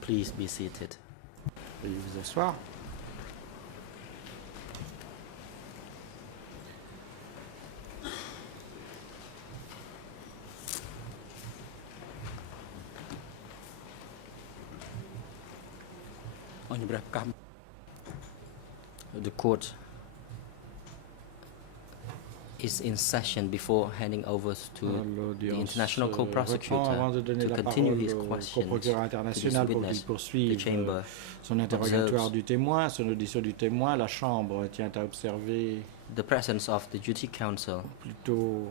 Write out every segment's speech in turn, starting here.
Please be seated. Veuillez vous asseoir. The court is in session before handing over to the International Avant Co-Prosecutor de donner to la continue parole his au questions co-procureur to this international pour qu'il witness. The poursuive chamber son interrogatoire observes du témoin, son audition du témoin, la Chambre tient à observer the presence of the Duty Counsel plutôt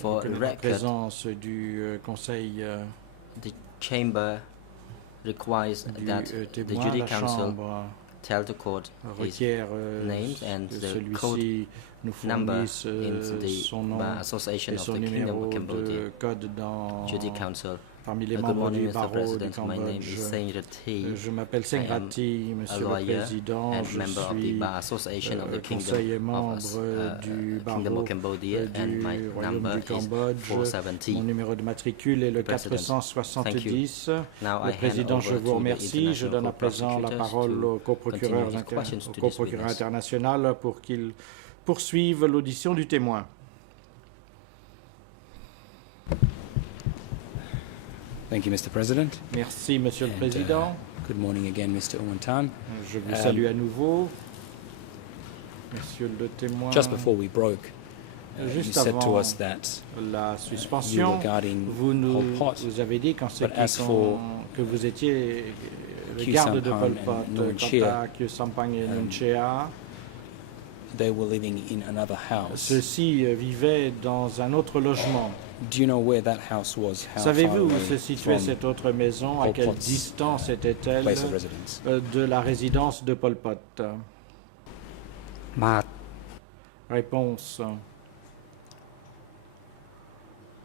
for que la record. présence du Conseil The chamber requires du that the témoin. Duty La Counsel Chambre tell the court his requiert names and que the code celui-ci nous number fournisse in the son nom Bar Association et of son the Kingdom numéro of Cambodia de code dans, Duty Council. parmi les Good membres morning, du Mr. barreau du President. My name is Cambodge. Seng Rati. Je m'appelle Seng I am Rati, a Monsieur le lawyer Président. and Je member of the suis Bar Association of the conseiller Kingdom membre of du Kingdom barreau of Cambodia, and my du Royaume number du is Cambodge. 470. Mon numéro de matricule est le President, 470. Now I Le hand Président, je over vous to the remercie. Je donne à présent la Co-Prosecutors parole to au co-procureur continue his questions to this co-procureur witness. international pour qu'il poursuive l'audition du témoin. Thank you, Mr. President. Merci, Monsieur le And, Président. Good morning again, Mr. Uwantan. Je vous salue à nouveau. Monsieur le témoin, Just before we broke, you juste said to avant us that la you suspension, were guarding vous Pol Pot, vous avez dit qu'en ce but qui as for que vous étiez le Khieu garde de Samphan Pol and Pot, Nuon quant Chea, à Khieu Samphan et Nuon Chea, they were living in another house. ceux-ci vivaient dans un autre logement. Do you know where that house was? How far Savez-vous où away se situait from cette autre maison? À Pol quelle Pot's distance était-elle place of residence? de la résidence de Pol Pot? Réponse.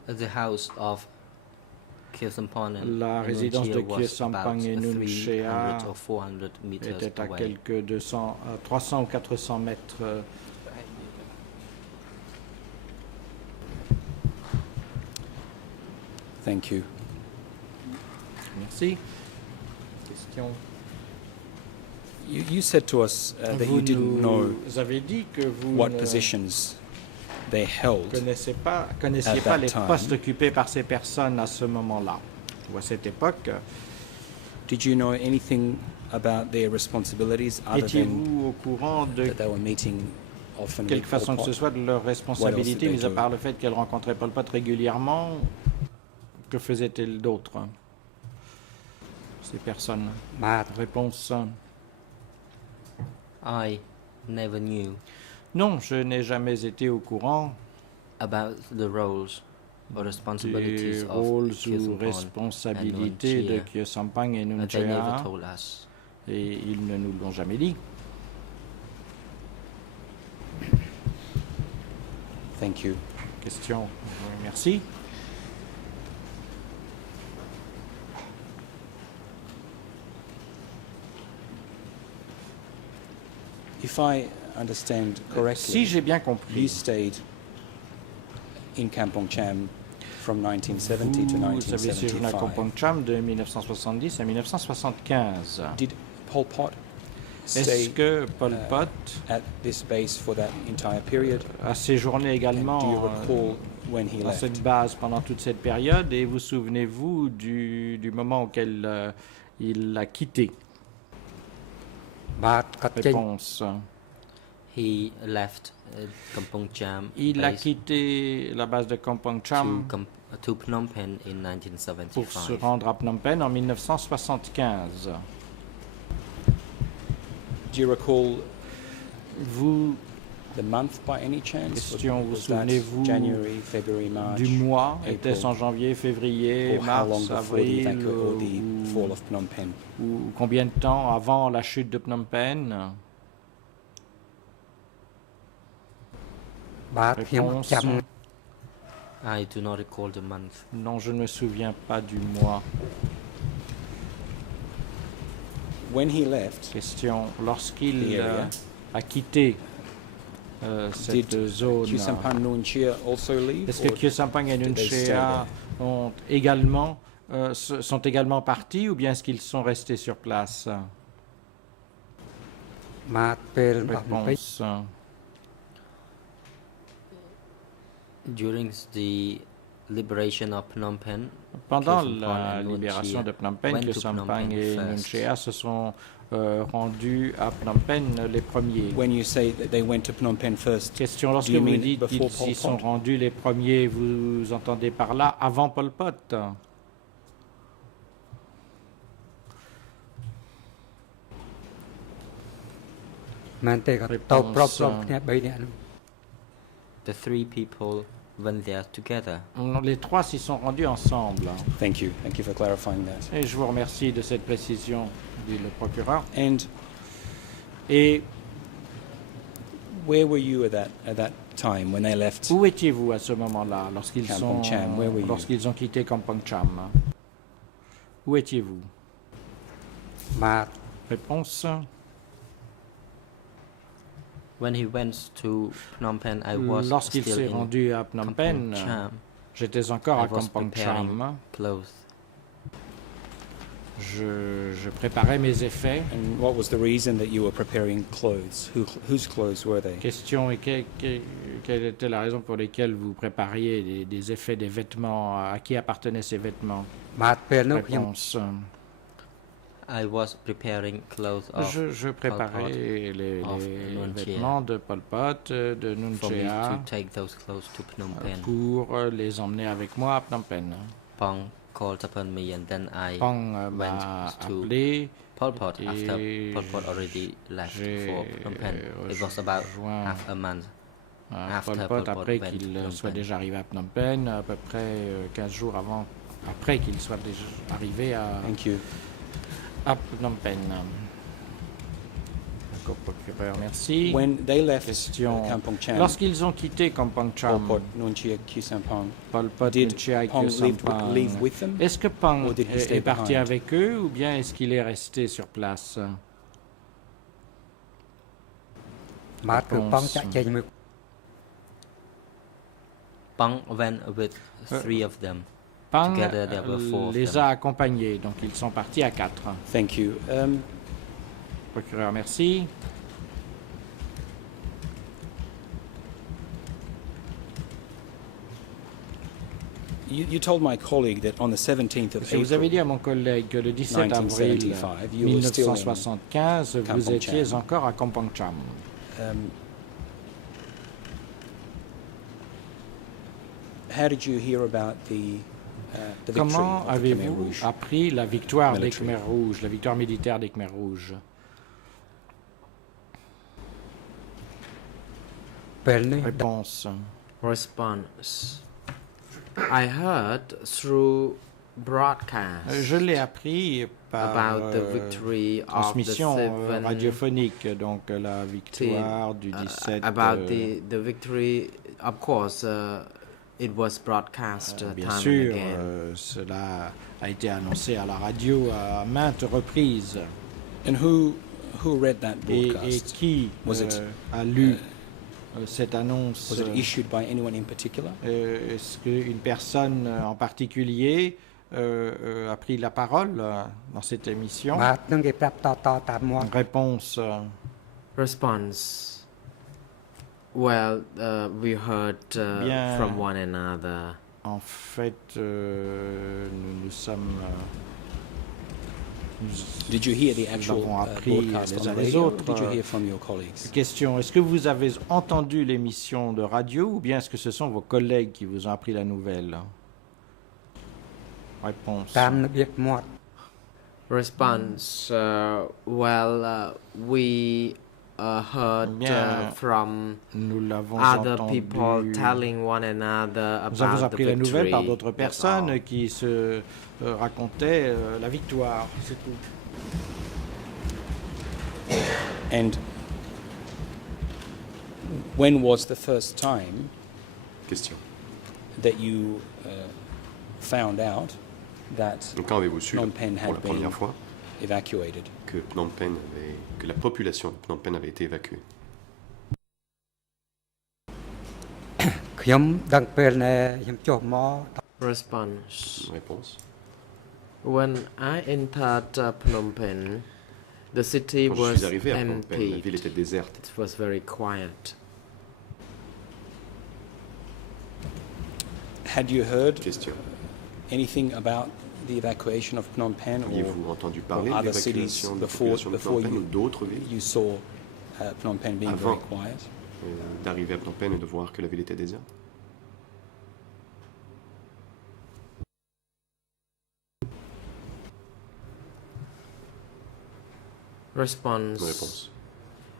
The house of Khieu Samphan and La Nuon résidence Chea de Khieu was Samphan about et Nuon Chea 300 or 400 meters était à away. quelques 300 ou 400 mètres. Thank you. Merci. Question. You said to us that you didn't know Vous avez dit que vous what ne positions they held. connaissiez pas at that les time. postes occupés par ces personnes à ce moment-là ou à cette époque. Did you know anything about their responsibilities other than Étiez-vous au courant de that they were meeting often quelque with Pol façon que ce Pot? soit de leur responsabilité, they mis à do? part le fait qu'elles rencontraient Pol Pot régulièrement? Que faisaient-elles d'autre, ces personnes? Réponse. I never knew Non, je n'ai jamais été au courant about the roles or responsibilities des of rôles Khieu ou Samphan responsabilités and de Nuon Khieu Samphan et Nuon Chea, but they never Chea, told us. et ils ne nous l'ont jamais dit. Thank you. Question. Merci. If I understand Si correctly, j'ai bien you compris, stayed in Kampong Cham from 1970 to vous avez séjourné à 1975. Kampong Cham de 1970 à 1975. Did Pol Pot Est-ce stay que Pol Pot at this base for that entire period? a séjourné And également do you recall when he dans left? cette base pendant toute cette période et vous souvenez-vous du moment auquel il l'a quitté? Réponse. He left Kampong Cham Il a base quitté la base de Kampong Cham to Phnom Penh in pour se 1975. rendre à Phnom Penh en 1975. Do you recall Vous, the month by any chance? Question, vous Was that souvenez-vous January, February, March? du mois, April, était-ce en janvier, février, or how long mars, before the, avril or the fall of Phnom Penh? ou combien de temps avant la chute de Phnom Penh? Réponse. I do not recall the month. Non, je ne me souviens pas du mois. When he left, Question. Lorsqu'il The area. a quitté cette zone. Khieu Samphan, Nuon Chea also leave? Est-ce que or Khieu Samphan et Nuon did they stay Chea there? sont également partis ou bien est-ce qu'ils sont restés sur place? Réponse. During the liberation of Phnom Penh, Pendant Khieu Samphan la and Nuon libération Chea de Phnom Penh, went Khieu to Phnom Samphan Penh et Nuon first. Chea se sont rendus à Phnom Penh les premiers. When you say that they went to Phnom Penh first, Question, lorsque do you vous mean dites before qu'ils Pol s'y sont Pot? rendus les premiers, vous entendez par là avant Pol Pot? Réponse. The three people went there together. Les trois s'y sont rendus ensemble. Thank you for clarifying that. Et je vous remercie de cette précision, dit le procureur. And Et where were you at that time when they left? où étiez-vous à ce moment-là, Kampong Cham, where were you? lorsqu'ils ont quitté Kampong Cham? Où étiez-vous? Réponse. When he went to Phnom Penh, I was Lorsqu'il still s'est in rendu à Phnom Penh, Kampong Cham. j'étais encore I à was Kampong preparing Cham. clothes. Je préparais mes effets. And what was the reason that you were preparing clothes? Whose clothes were they? Question, et quelle était la raison pour laquelle vous prépariez des effets des vêtements? À qui appartenaient ces vêtements? Réponse. I was preparing clothes of Je préparais les of Nuon Chea. vêtements de Pol Pot, de Nuon for me Chea, to take those clothes to Phnom Penh. pour les emmener avec moi à Phnom Penh. Pong called upon me and then I Pong m'a went to appelé. Pol Pot after et Pol Pot already left j'ai for Phnom Penh. It was about rejoint half a month. Pol after Pot Pol Pot après went qu'il to Phnom soit Penh. déjà arrivé à Phnom Penh, à peu près 15 jours après qu'il soit déjà arrivé Thank you. à Phnom Penh. D'accord, procureur, merci. When they left Question. Kampong Cham, Lorsqu'ils ont quitté Kampong Pol Cham, Pot, Nuon Chea, Khieu Samphan, Pol Pot, did Nuon Chea et Pong Khieu Samphan, leave with them? est-ce que Pang Or did he stay est parti behind? avec eux ou bien est-ce qu'il est resté sur place? Réponse. Pong went with three of them. Pang Together there were four of les them. a accompagnés, donc ils sont partis à 4. Thank you. Procureur, merci. You told my colleague that on the 17th of Je vous avais April, dit à mon collègue que le 17 avril 1975, you were still in 1975, vous Kampong étiez Cham. encore à Kampong Cham. how did you hear about the victory Comment of the Khmer avez-vous Rouge? appris la victoire des Military. Khmers Rouges, la victoire militaire des Khmers Rouges? Réponse. Response. I heard through broadcast Je l'ai appris par about the victory of the transmission seven, radiophonique, donc la victoire du 17. about the victory. Of course, it was broadcast Bien time sûr, and again. cela a été annoncé à la radio à maintes reprises. And who read that Et broadcast? qui Was it, a lu cette annonce? Was it issued by anyone in particular? Est-ce qu'une personne en particulier a pris la parole dans cette émission? Réponse. Response. Well, we heard Bien. from one another. En fait, nous sommes. Did you hear the Nous actual avons appris broadcast les on uns the les radio, or autres. did you hear from your colleagues? Question, est-ce que vous avez entendu l'émission de radio ou bien est-ce que ce sont vos collègues qui vous ont appris la nouvelle? Réponse. Response. Well, we heard Bien. from Nous l'avons other entendu. people telling one another Nous avons about the appris la nouvelle victory. par d'autres That's all. personnes qui se racontaient la victoire. C'est tout. And when was the first time Question. that you found out that Donc quand avez-vous su Phnom Penh pour had la been première fois evacuated? que la population de Phnom Penh avait été évacuée? ខ្ញុំដឹងពេលណែខ្ញុំចុះមក Response. Réponse. When I entered Phnom Penh, the city Quand je was suis arrivé à Phnom Penh, la empty. ville était déserte. It was very quiet. Had you heard Question. anything about the evacuation of Phnom Penh or Aviez-vous entendu parler de other cities l'évacuation de la before, population de before Phnom Penh ou d'autres villes you saw Phnom Penh being very Avant. quiet? D'arriver à Phnom Penh et de voir que la ville était déserte? Response.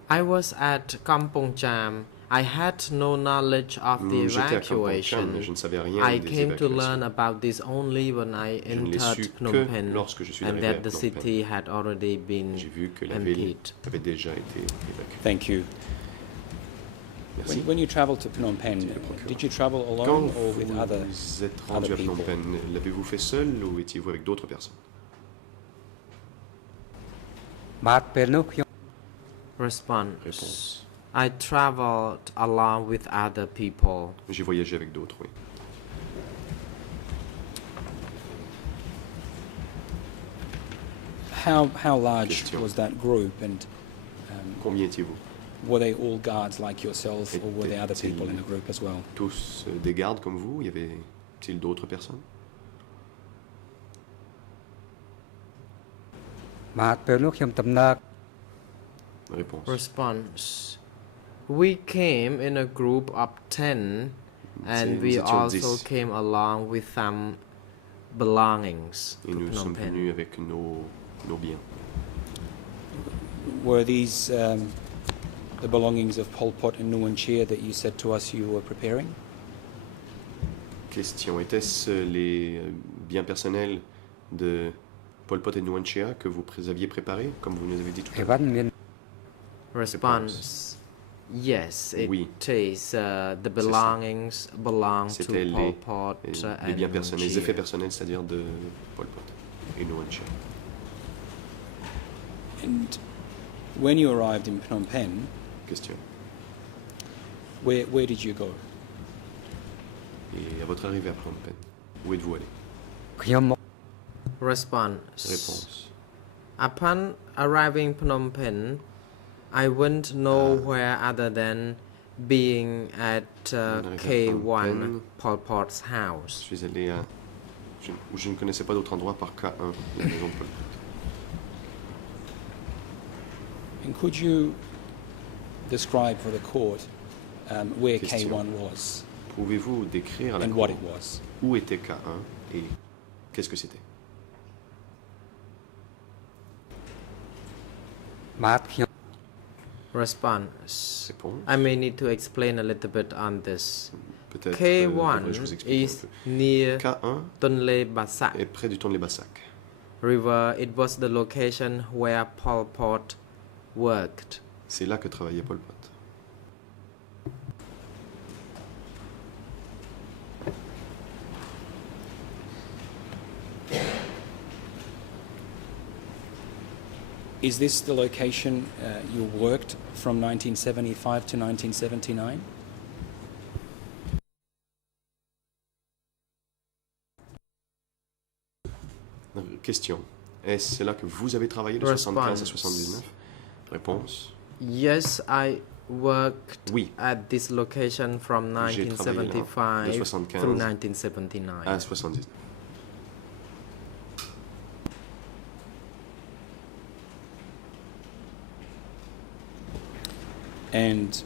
I was at Kampong Cham. I had no knowledge of the J'étais à Kampong Cham, mais evacuation. je ne savais rien I des came to learn évacuations. about this only when I Je ne l'ai entered su Phnom que Penh, lorsque je suis and arrivé à that the Phnom city had already been J'ai vu que la ville emptied. avait déjà été évacuée. Thank you. Merci. When you traveled to Phnom Penh, did you travel Quand alone or with vous other? êtes rendu à Phnom people? Penh, l'avez-vous fait seul ou étiez-vous avec d'autres personnes? បាទពេលនោះខ្ញុំ Response. Réponse. I traveled along with other people. J'ai voyagé avec d'autres, oui. How large Question. was that group, and Combien étiez-vous? were they all guards like yourself, or were there other Étaient-ils people in the group as well? Tous des gardes comme vous? Y avait-il d'autres personnes? បាទពេលនោះខ្ញុំដំណើរ Réponse. Response. We came in a group of 10 and Nous we étions also 10. came along with some belongings Et to nous Phnom sommes Penh. venus avec nos biens. Were these the belongings of Pol Pot and Nuon Chea that you said to us you were preparing? Question. Était-ce les biens personnels de Pol Pot et Nuon Chea que vous aviez préparés, comme vous nous avez dit tout à អី l'heure? វ៉ាន់មាន Response. Yes, it Oui. is. The belongings belong to C'était Pol Pot les and biens personnels, les effets Nuon Chea. personnels, c'est-à-dire de Pol Pot et Nuon Chea. And when you arrived in Phnom Penh, Question. where did you go? Et à votre arrivée à Phnom Penh, où êtes-vous allé? ខ្ញុំមក Response. Réponse. Upon arriving Phnom Penh, I went nowhere other than being at On arrive à Phnom K1 Penh. Pol Pot's Je house. suis allé à... où je ne connaissais pas d'autre endroit par K1, la maison de Pol Pot. And could you describe for the court where Question. K1 was Pouvez-vous décrire à la and what cour it was? où était K1 et qu'est-ce que c'était? បាទខ្ញុំ Response. Réponse. I may need to explain a little bit on this. Peut-être K1 devrais-je vous expliquer is un peu. near K1 Tonle Basak est près du Tonle Basak. River. It was the location where Pol Pot worked. C'est là que travaillait Pol Pot. Is this the location you worked from 1975 to 1979? Question. Est-ce là que vous avez travaillé de Response. 75 à 79? Réponse. Yes, I worked Oui. at this location from J'ai travaillé là, de 1975 75 through 1979. À 79. And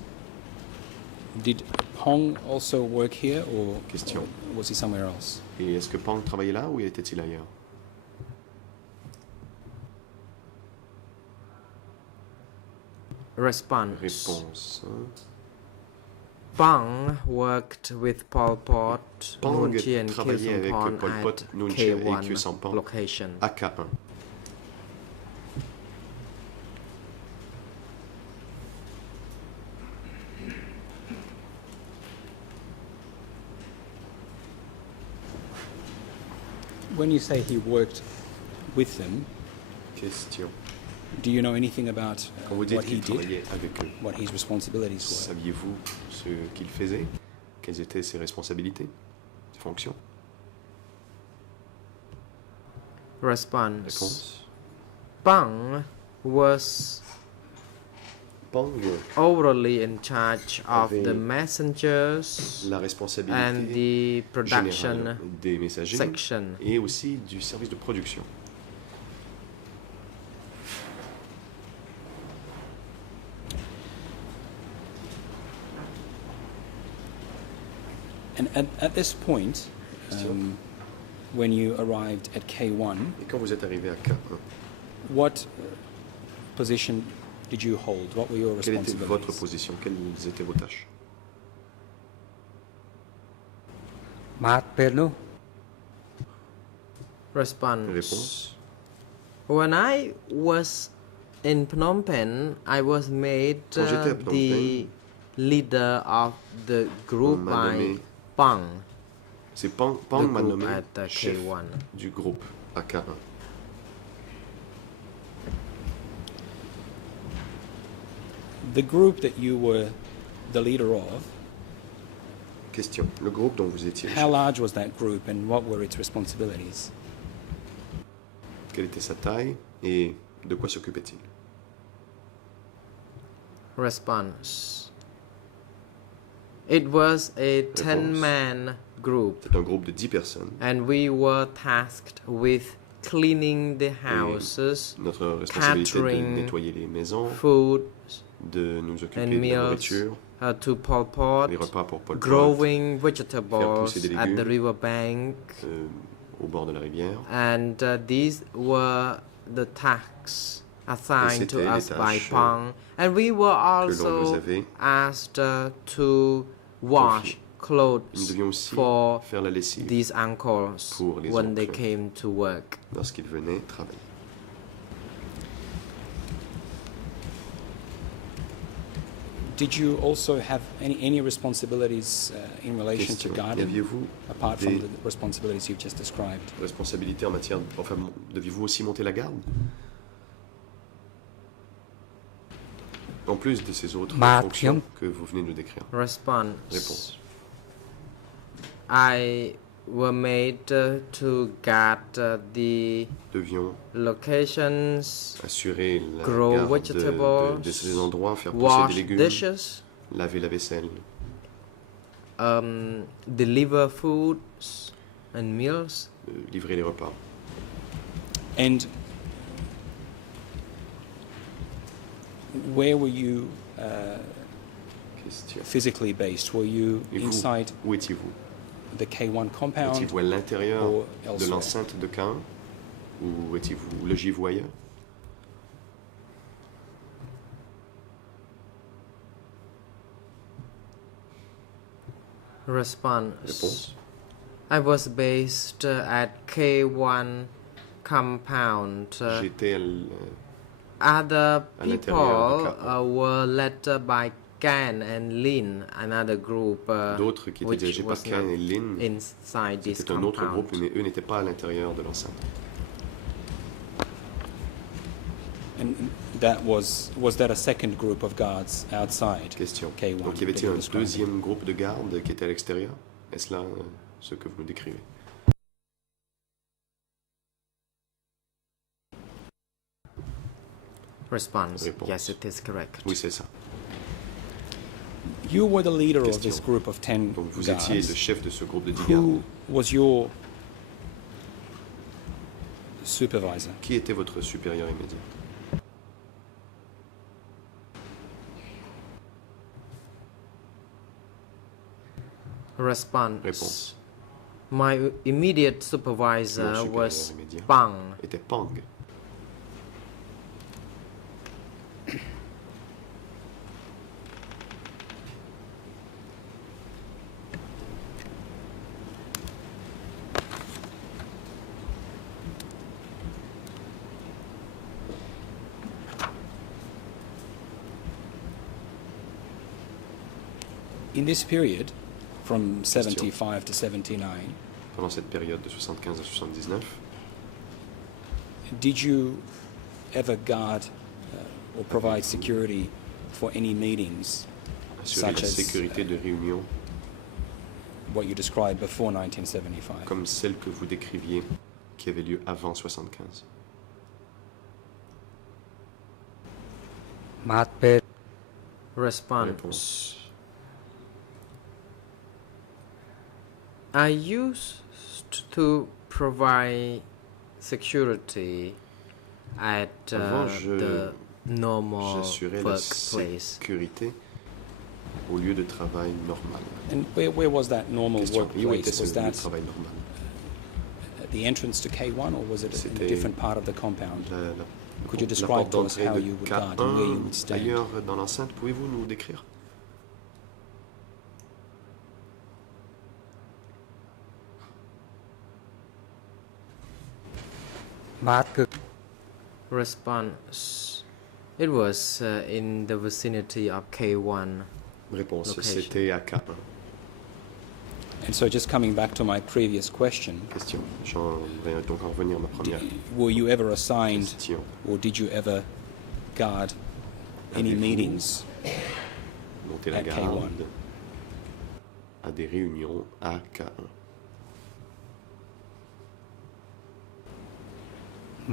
did Pong also work here, or Question. or was he somewhere else? Et est-ce que Pang travaillait là ou était-il ailleurs? Response. Réponse. Pang worked with Pol Pot, Pang Nuon Chea and travaillait avec Khieu Pol Samphan Pot, at Nuon Chea et Khieu K1 Samphan location. à K1. When you say he worked with them, Question. do you know anything about Quand vous dites what he qu'il did, travaillait avec eux, what his responsibilities were? saviez-vous ce qu'il faisait? Quelles étaient ses responsabilités, ses fonctions? Response. Réponse. Pang was Pang, overly in charge of avait the messengers la and responsabilité the production générale des messagers section. et aussi du service de production. And at this point, when you arrived at K1, Et quand vous êtes arrivé à K1, what position did you hold? What were your quelle était votre responsibilities? position? Quelles étaient vos tâches? បាទពេលនោះ Response. Réponse. When I was in Phnom Penh, I was made Quand j'étais à Phnom the leader of the group On m'a by nommé Pang, C'est Pang the m'a group nommé at the chef K1. du groupe à K1. The group that you were the leader of, Question. Le groupe dont vous étiez le how chef, large was that group and what were its responsibilities? quelle était sa taille et de quoi s'occupait-il? Response. It was a 10-man group, C'est un groupe de 10 personnes. and we were tasked with cleaning the houses, Notre responsabilité de catering, nettoyer les maisons, food, de nous occuper and de la meals nourriture, to Pol Pot, les repas pour Pol Pot, growing pousser vegetables des at the légumes. riverbank, au bord de la rivière. and these were the tasks assigned to c'était les us by tâches, Pang, and we were que l'on nous also avait asked to wash Nous clothes devions aussi for faire la lessive these uncles pour les when they oncles. came to work. lorsqu'ils venaient travailler. Did you also have any responsibilities in relation to Question. gardening, Aviez-vous apart from des the responsibilities you've just described? responsabilités en matière... Enfin, deviez-vous aussi monter la garde? En plus de ces autres fonctions que vous venez de nous décrire. Response. Réponse. I were made to guard the Devions locations, assurer la grow garde vegetables, de ces endroits, faire pousser wash des légumes, dishes, laver la vaisselle, deliver foods and meals. livrer les repas. And where were you Question. physically based? Were you Et vous, inside où étiez-vous? the K1 compound? Étiez-vous à l'intérieur or de elsewhere? l'enceinte de Caen ou étiez-vous logiez-vous ailleurs? Response. Réponse. I was based at K1 compound. J'étais Other à l'intérieur de people K1. were led by Gan and Lin, another group D'autres qui étaient which dirigés par was Can not et Lin, inside this c'était un autre compound. groupe, mais eux n'étaient pas à l'intérieur de l'enceinte. And was that a second group of guards outside Question. K1? Donc y avait-il that you're un describing? deuxième groupe de garde qui était à l'extérieur? Est-ce là ce que vous nous décrivez? Response. Réponse. Yes, it is correct. Oui, c'est ça. You were the leader of Question. this group of 10 Donc vous étiez le guards. chef de ce groupe de 10 gardes. Who was your supervisor? Qui était votre supérieur immédiat? Response. Réponse. My immediate Mon supervisor supérieur was immédiat Pang. était Pang. In this period, from 75 to 79, Pendant cette période de 75 à 79, did you ever guard or provide security for any meetings, assurer such la as sécurité de réunion what you described before 1975. comme celle que vous décriviez qui avait lieu avant 75. បាទពេល Response. I used to provide security at Avant, the normal j'assurais la workplace. sécurité au lieu de travail normal. And where was that normal Question, et où était workplace? ce Was lieu de that travail normal? at the entrance to K1 or was it in a C'était different part of the compound? Could you La describe porte to us d'entrée how de you would guard and where you would K1 stand? ailleurs dans l'enceinte, pouvez-vous nous décrire?បាទគឺ Response. It was in the vicinity of K1. Réponse, Location. c'était à K1. And so just coming back to my previous question, Question, j'en vais donc en revenir à ma première were you ever assigned question. or did you ever guard any Avez-vous meetings monter la à K1? garde à des réunions à K1?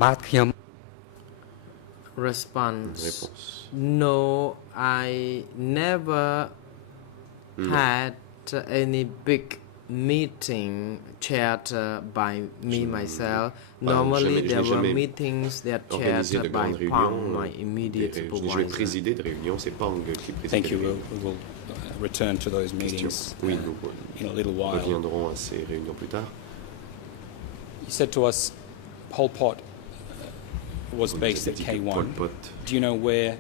បាទខ្ញុំ Response. Réponse. No, I never had any big meeting chaired by me myself. Normally, jamais- je there n'ai were jamais meetings that Organisé de chaired by grandes réunions. Pang, my immediate Je n'ai jamais supervisor. présidé de réunion, c'est Pang qui préside Thank les you. réunions. We'll return to those Question. meetings Oui, nous in a little while. reviendrons à ces réunions plus tard. You said to us Pol Pot was Vous nous based avez at dit que Pol K1. Pot Do you know where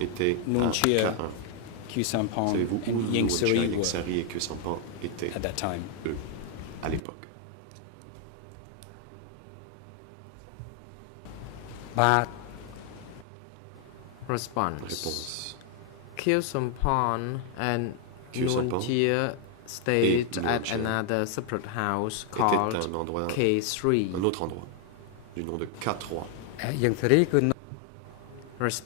était Nuon à Chea, K1. Khieu Samphan Savez-vous où and Nuon Ieng Chea, Sary Ieng were Sary et Khieu Samphan étaient, at that time? eux, à l'époque? បាទ Response. Réponse. Khieu Samphan and Khieu Nuon Samphan Chea stayed Nuon at Chea another separate house Était called un endroit, K3. un autre endroit, du nom de K3. យើងសេរីគឺ Res-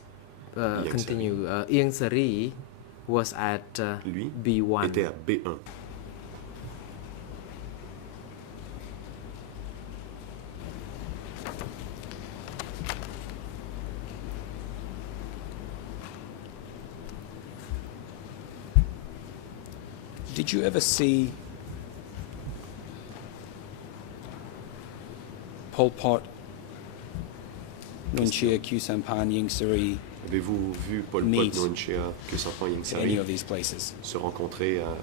continue. Ieng Sary was at Lui B1. était à B1. Did you ever see Pol Pot, Nuon Chea, Khieu Samphan, Ieng Sary Avez-vous vu Pol Pot, Meet Nuon Chea, Khieu Samphan, Ieng at any Sary of these places? se rencontrer à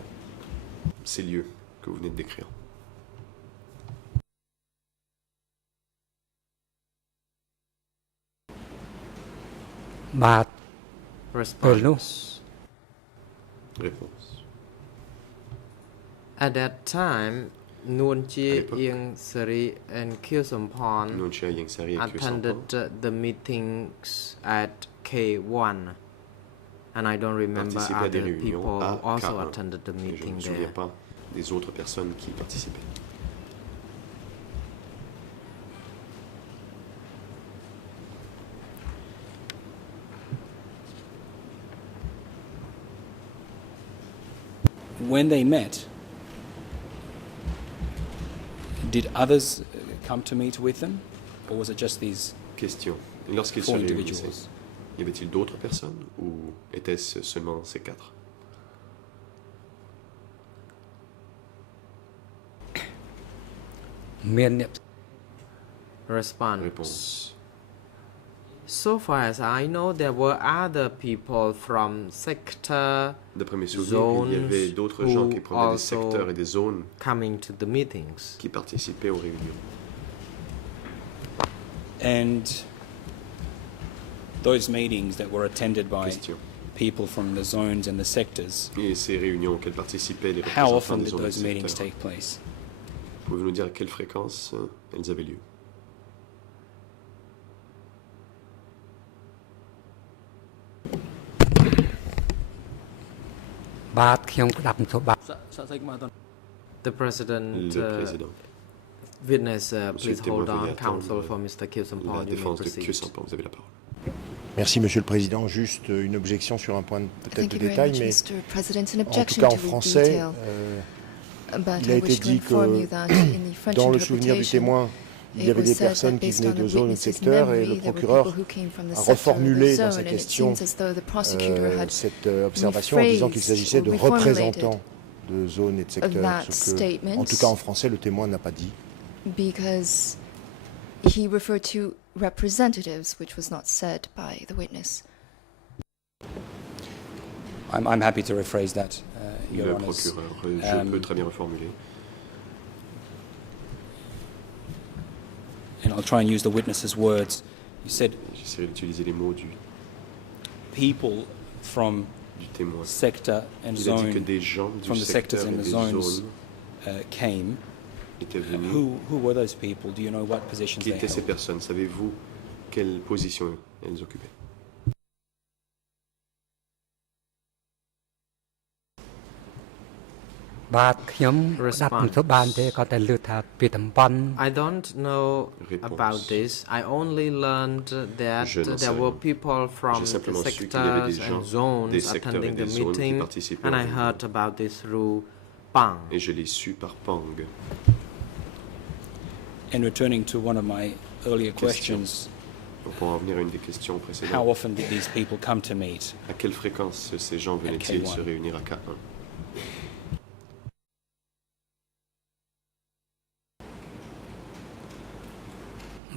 ces lieux que vous venez de décrire?បាទ Response. Réponse. At that time, Nuon Chea, l'époque. Ieng Sary, and Khieu Samphan Nuon Chea, Ieng Sary et Khieu attended Samphan the meetings at K1. And I don't remember participaient à des other réunions people à who also K1. attended the Et je ne meeting me souviens there. pas des autres personnes qui y participaient. When they met, did others come to meet with them, or was it just these Question. Et lorsqu'ils se four réunissaient, individuals? y avait-il d'autres personnes ou était-ce seulement ces quatre?មានអ្នក Response. Réponse. So far as I know, there were other people from sector D'après mes souvenirs, il y avait zones d'autres who gens qui prenaient des also secteurs et des zones coming to the meetings. qui participaient aux réunions. And those meetings that were attended by Question. people from the zones and the sectors, Et ces réunions auxquelles participaient les how représentants often des did zones et those des meetings secteurs? take place? Pouvez-vous nous dire à quelle fréquence elles avaient lieu?បាទខ្ញុំក្តាប់ទៅបាទ The President, Le président. witness, Monsieur please le témoin, hold on. veuillez Counsel attendre for Mr. Khieu La Samphan, you may défense de Khieu proceed. Samphan, vous avez la parole. Merci, Monsieur le Président. Juste une objection sur un point peut-être Thank de you very détail, much, mais Mr. President. An en tout objection cas en to français, detail. But Il a I été wish to dit inform you que that in the French dans le souvenir du interpretation, témoin, il y avait des personnes qui venaient de zones ou de secteurs et le procureur a reformulé dans sa question cette observation en disant qu'il s'agissait de représentants de zones et de secteurs, ce que, en tout cas en français, le témoin n'a pas dit. because he referred to representatives, which was not said by the witness. I'm happy to rephrase that, Your Le Honours. procureur, je peux très bien reformuler. And I'll try and use the witness's words. You said J'essaierai d'utiliser les mots du people from témoin. sector and Il a dit que zone, des gens du from the sectors secteur et and the des zones zones came. étaient venus. Who were those people? Do you know what positions Qui they étaient ces held? personnes? Savez-vous quelle position elles occupaient?បាទខ្ញុំស្ដាប់មិនទៅបានទេគាត់តែលើកថាពីតំបន់ I don't know Réponse. about this. I only learned that Je n'en sais there were rien. people from J'ai the simplement su qu'il y avait des sectors gens, and zones des secteurs attending et the des zones qui meeting, participaient and aux I réunions. heard about this through Pang. Et je l'ai su par Pang. And returning to one of my earlier Question. questions, Pour en revenir à une des questions how précédentes, often did these people come to meet? à quelle fréquence ces gens venaient-ils K1. se réunir à K1?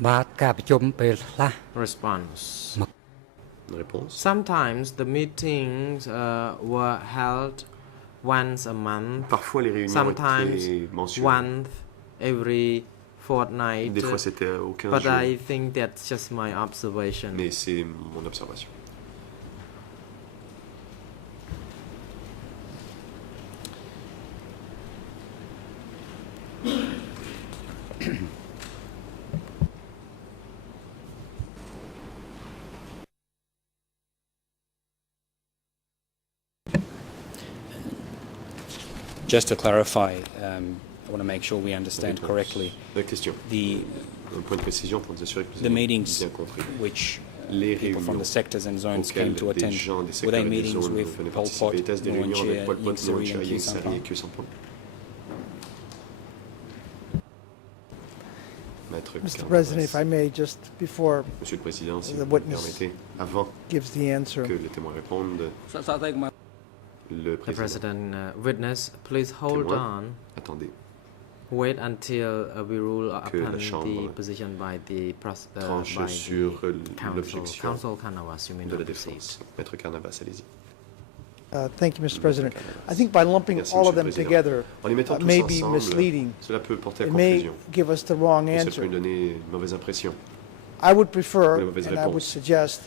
បាទការប្រជុំពេលខ្លះ Response. Réponse. Sometimes the meetings were held once a month, Parfois les réunions sometimes étaient mensuelles. once every fortnight. Des fois c'était aux 15 But jours. I think that's just my observation. Mais c'est mon observation. Just to clarify, I want to make sure we understand Réponse. correctly. La question. The Un point de précision pour nous assurer que vous the avez meetings bien compris. which Les people from the réunions sectors and zones auxquelles came to des attend, gens des were secteurs they et des meetings zones with venaient Pol participer, Pot, étaient-ce des réunions avec Nuon Pol Chea, Pot, Ieng Sary Nuon and Chea, Khieu Ieng Sary et Samphan? Khieu Samphan? Maître Mr. President, if Carnavas. I may, just before Monsieur le Président, si the vous me witness permettez, avant gives the answer, que les témoins répondent, le The Président, President, witness, please hold Témoin. on. attendez, Wait until we rule Que la upon the Chambre position by the tranche by sur the council. l'objection Council Kanawaz, you may de la not proceed. défense. Maître Carnavas, allez-y. thank you, Mr. President. I think by lumping Merci, all of Monsieur le them Président. together En les mettant tous may be ensemble, misleading. cela peut porter à It may confusion. give us the wrong Et ça peut answer. nous donner une mauvaise impression. I would prefer, Une mauvaise and I would réponse. suggest,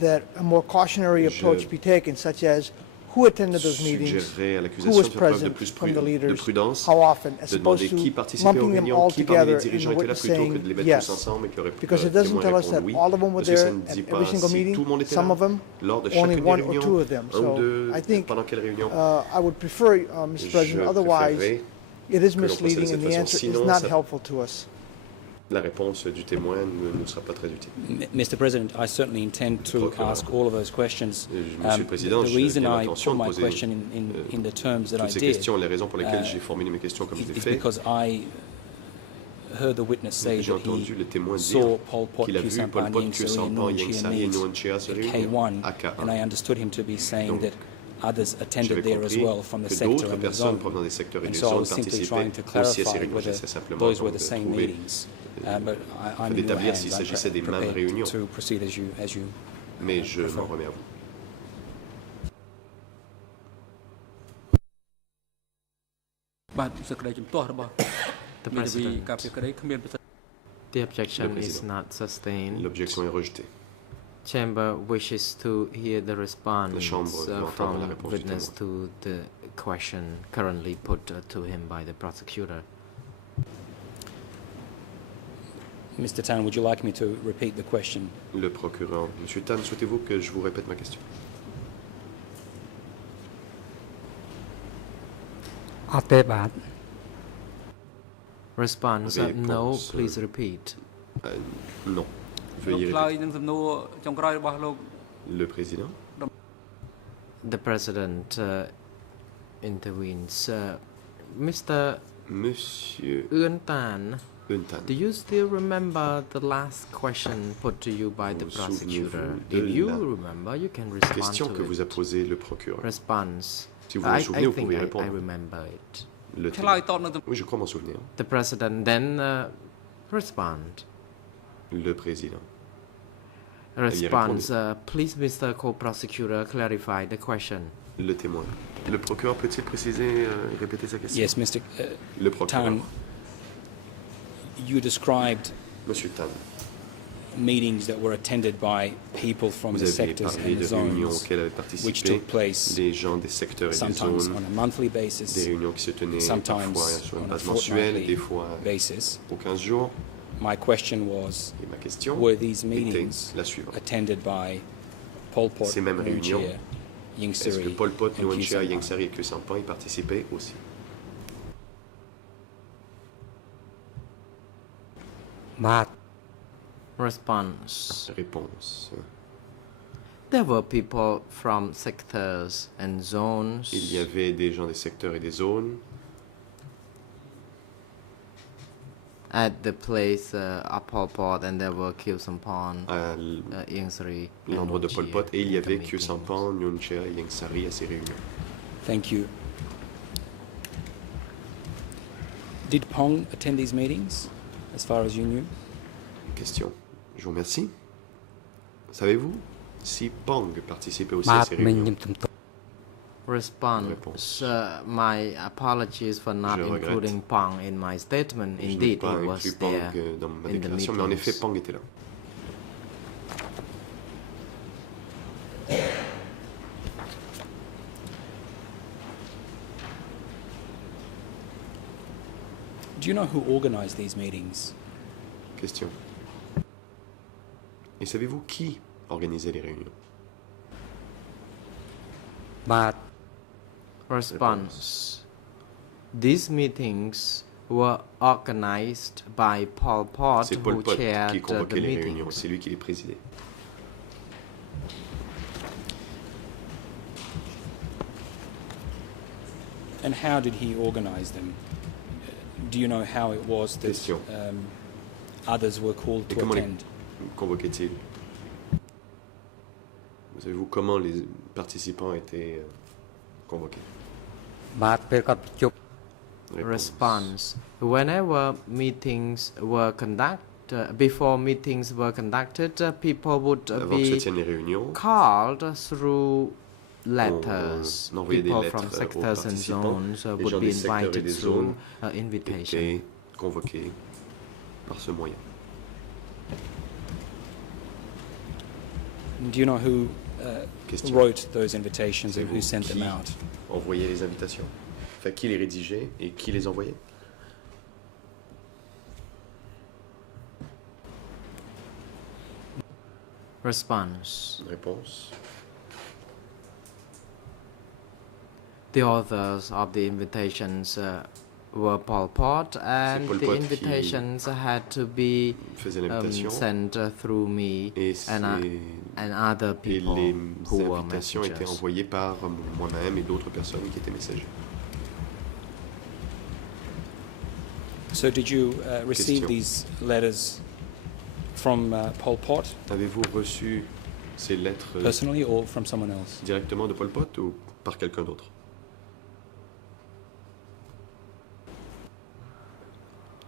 that a more cautionary Je approach be taken, such as who attended those meetings, Suggérerais à who l'accusation was de faire preuve de present plus from the de leaders, prudence, how often, as de opposed demander qui to participait aux lumping them réunions, all qui parmi les together and dirigeants the étaient là, witness plutôt que saying de les mettre yes. tous ensemble et que Because it le doesn't témoin tell us that réponde oui. all of them were Parce que ça there ne at dit every pas single si meeting, tout le monde était some là, of them, lors de only chacune des one or réunions, two of them. un ou So deux, I think pendant quelle réunion. I would prefer, Mr. President, Je otherwise préférerais it is que l'on procède de misleading cette and the façon. answer is Sinon, not ça- helpful to us. La réponse du témoin ne nous sera pas très utile. Mr. President, I certainly intend to Procureur. ask all of those questions. Monsieur le Président, the j'ai reason bien I l'intention put de my poser question in the terms that I toutes ces did questions, les raisons pour lesquelles j'ai formulé mes questions comme je l'ai is fait, because I heard the witness say j'ai that entendu he le témoin saw dire Pol Pot, qu'il a Khieu vu Pol Samphan, Pot, Ieng Khieu Sary and Samphan, Nuon Ieng Chea Sary et meet Nuon Chea se at réunir K1, à K1. and I understood him to be saying Donc, that others attended J'avais there as compris well from the que sector d'autres and the personnes zone. provenant des secteurs et And des so I zones was simply participaient trying to aussi à ces clarify réunions. whether J'essaie simplement those were donc the de same trouver, meetings. But I'm in your d'établir hands. s'il I'm s'agissait des mêmes prepared réunions. to proceed as you mais je prefer. m'en remets à vous. The President, the objection is not sustained. L'objection est rejetée. Chamber wishes to hear the response Chambre veut entendre la from réponse du witness to the question currently put to him by the prosecutor. Mr. Tan, would you like me to repeat the question? Le procureur, Monsieur Tan, souhaitez-vous que je vous répète ma question? អត់ទេបាទ Response, no, Réponse, please repeat. Non. Veuillez répéter. Le président, The President intervenes. Mr. Monsieur Eun Tan, Euntan, do you still remember the last question put to you by the Vous prosecutor? souvenez-vous de If you la remember, you can respond question que to vous a it. posée le procureur. Response. Si vous vous en souvenez, vous pouvez I répondre. remember it. Le oui, je crois m'en souvenir. The president then respond. Le président. Response. Please, Mr. Co-prosecutor, clarify the question. Le témoin. Le procureur peut-il préciser et répéter sa question? Yes, Mr. Le procureur. Tan, you described Monsieur Tan, meetings that were attended by people from vous the avez sectors parlé and de réunions zones, auxquelles avaient which participé took place des gens des secteurs et des sometimes zones, on a monthly des basis, réunions qui se tenaient sometimes parfois sur une on a base mensuelle, des fortnightly fois basis. aux 15 jours. My question was, Et ma question were these était meetings la suivante. attended by Pol Pot, Ces mêmes réunions, Nuon Chea, Ieng Est-ce que Sary, Pol Pot, and Nuon Khieu Chea, Samphan? Ieng Sary et Khieu Samphan y participaient aussi? Response. Réponse. There were people from sectors and zones. Il y avait des gens des secteurs et des zones At the place of Pol Pot, and there were Khieu Samphan, à Ieng Sary, and l'endroit de Nuon Pol Chea Pot et il y at the avait Khieu meetings. Samphan, Nuon Chea et Ieng Sary à ces réunions. Thank you. Did Pong attend these meetings, as far as you knew? Question. Je vous remercie. Savez-vous si Pong participait aussi à ces réunions? Response. My apologies for not Je regrette. including Pong in my statement. Je n'ai Indeed, pas he was inclus Pong there dans ma in the déclaration, mais en effet, meetings. Pong était là. Do you know who organized these meetings? Question. Et savez-vous qui organisait les réunions? Response. These meetings were organized by Pol Pot, C'est Pol who Pot chaired qui the convoquait les réunions, meetings. c'est lui qui les présidait. And how did he organize them? Do you know how it was that Question. others were called Et to comment les attend? convoquait-il? Savez-vous comment les participants étaient convoqués? Réponse. Response. Whenever meetings were conducted, before meetings were conducted, people would Avant que se be tiennent les réunions, called through letters. On envoyait des People lettres from aux sectors and participants. zones Les would gens be des secteurs et invited des through zones invitation. étaient convoqués par ce moyen. Do you know who Question. wrote those invitations C'est and who vous sent them qui out? envoyait les invitations? Enfin, qui les rédigeait et qui les envoyait? Response. Réponse. The authors of the invitations were Pol Pot, and Pol the Pot qui invitations had to be faisait l'invitation sent through me et, and other et people les who were invitations étaient messengers. envoyées par moi-même et d'autres personnes qui étaient messagers. So did you receive Question. these letters from Pol Pot Avez-vous reçu ces lettres personally or from someone else? directement de Pol Pot ou par quelqu'un d'autre?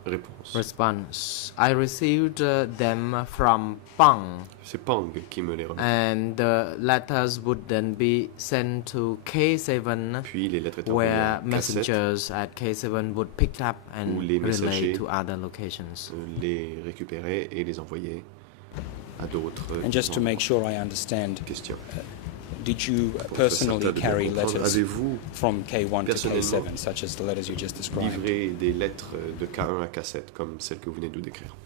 Réponse. Response. I received them from Pang, C'est Pang qui me les remet. and the letters would then be sent to K7, Puis les lettres étaient envoyées where à cassette, messengers at K7 would pick up and Où les relay messagers to other locations. les récupérer et les envoyer à d'autres. And just to endroits. make sure I understand, Question. did you Pour être personally certain de bien carry comprendre, letters avez-vous from K1 to personnellement K7, such as the letters you just described? livré des lettres de K1 à K7 comme celles que vous venez de nous décrire?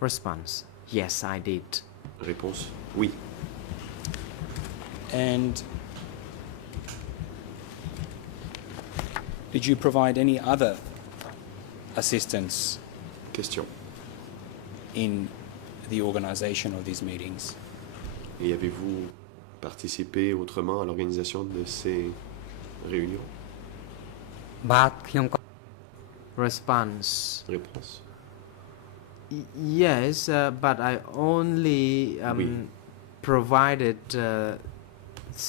Response. Yes, I did. Réponse. Oui. And did you provide any other assistance Question. in the organization of these meetings? Et avez-vous participé autrement à l'organisation de ces réunions? បាទខ្ញុំក៏ Response. Réponse. Yes, but I only Oui. provided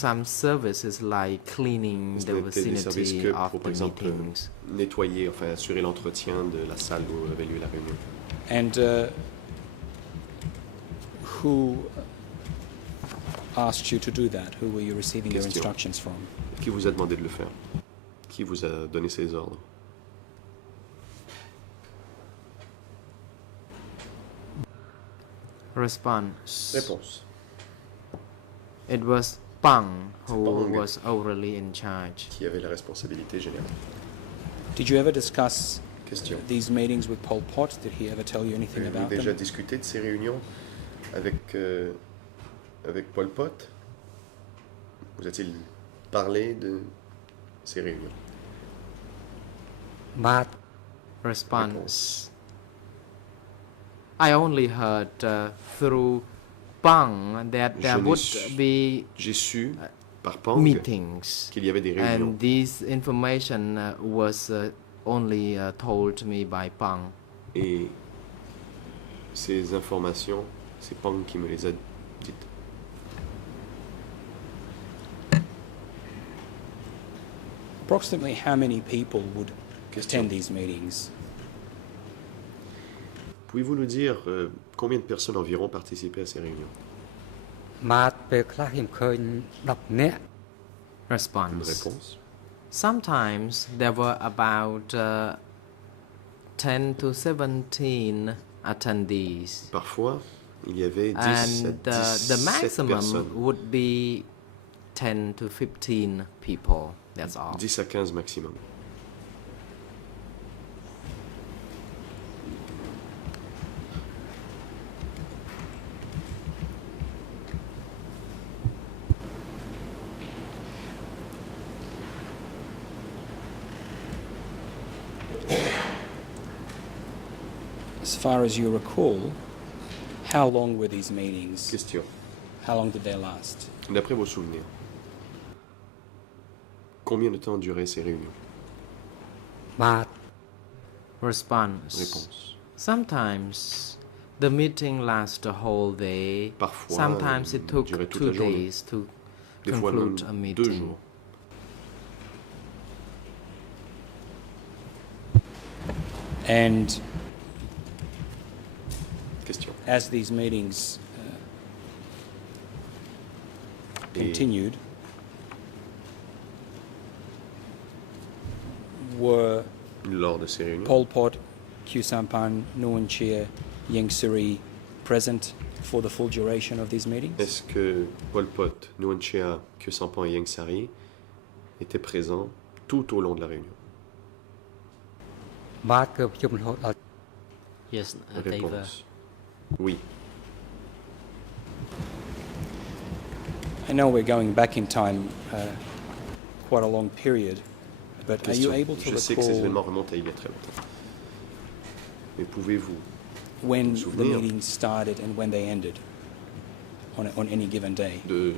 some services like cleaning Ce the n'était des services vicinity que of pour, the par exemple, meetings. nettoyer, enfin assurer l'entretien de la salle où avait lieu la réunion. And who asked you to do that? Who were you receiving your Question. instructions from? Qui vous a demandé de le faire? Qui vous a donné ces ordres? Response. Réponse. It was Pang who Pang. was overly in charge. Qui avait la responsabilité générale? Did you ever discuss Question. these meetings with Pol Pot? Did he ever tell you anything Avez-vous about déjà them? discuté de ces réunions avec Pol Pot? Vous a-t-il parlé de ces réunions? បាទ Response. I only heard through Pang that Je there n'ai would su- be J'ai su par Pang meetings, qu'il y avait des réunions. and this information was only told me by Pang. Et ces informations, c'est Pang qui me les a dites. Approximately how many people would Question. attend these meetings? Pouvez-vous nous dire combien de personnes environ participaient à ces réunions? បាទពេលខ្លះខ្ញុំឃើញ10នាក់ Une Response. réponse. Sometimes there were about 10 to 17 attendees, Parfois, il y avait 10 and à the 17 maximum personnes. would be 10 to 15 people. That's all. 10 à 15 maximum. As far as you recall, how long were these meetings? Question. How long did they last? D'après vos souvenirs, combien de temps duraient ces réunions? បាទ Response. Réponse. Sometimes the meeting lasts the whole day. Parfois, Sometimes it took durait toute 2 la journée. days to Des fois même conclude a 2 meeting. jours. And Question. as these meetings Et continued, were lors de ces réunions, Pol Pot, Khieu Samphan, Nuon Chea, Ieng Sary present for the full duration of these meetings? est-ce que Pol Pot, Nuon Chea, Khieu Samphan et Ieng Sary étaient présents tout au long de la réunion? បាទគឺប្រជុំរហូតដល់ Yes, they were. Réponse. Oui. I know we're going back in time quite a long period, but are you Question. able to Je sais que ces recall événements remontent à il y a très longtemps. Mais pouvez-vous when vous the souvenir meetings started and when they ended on any given day? de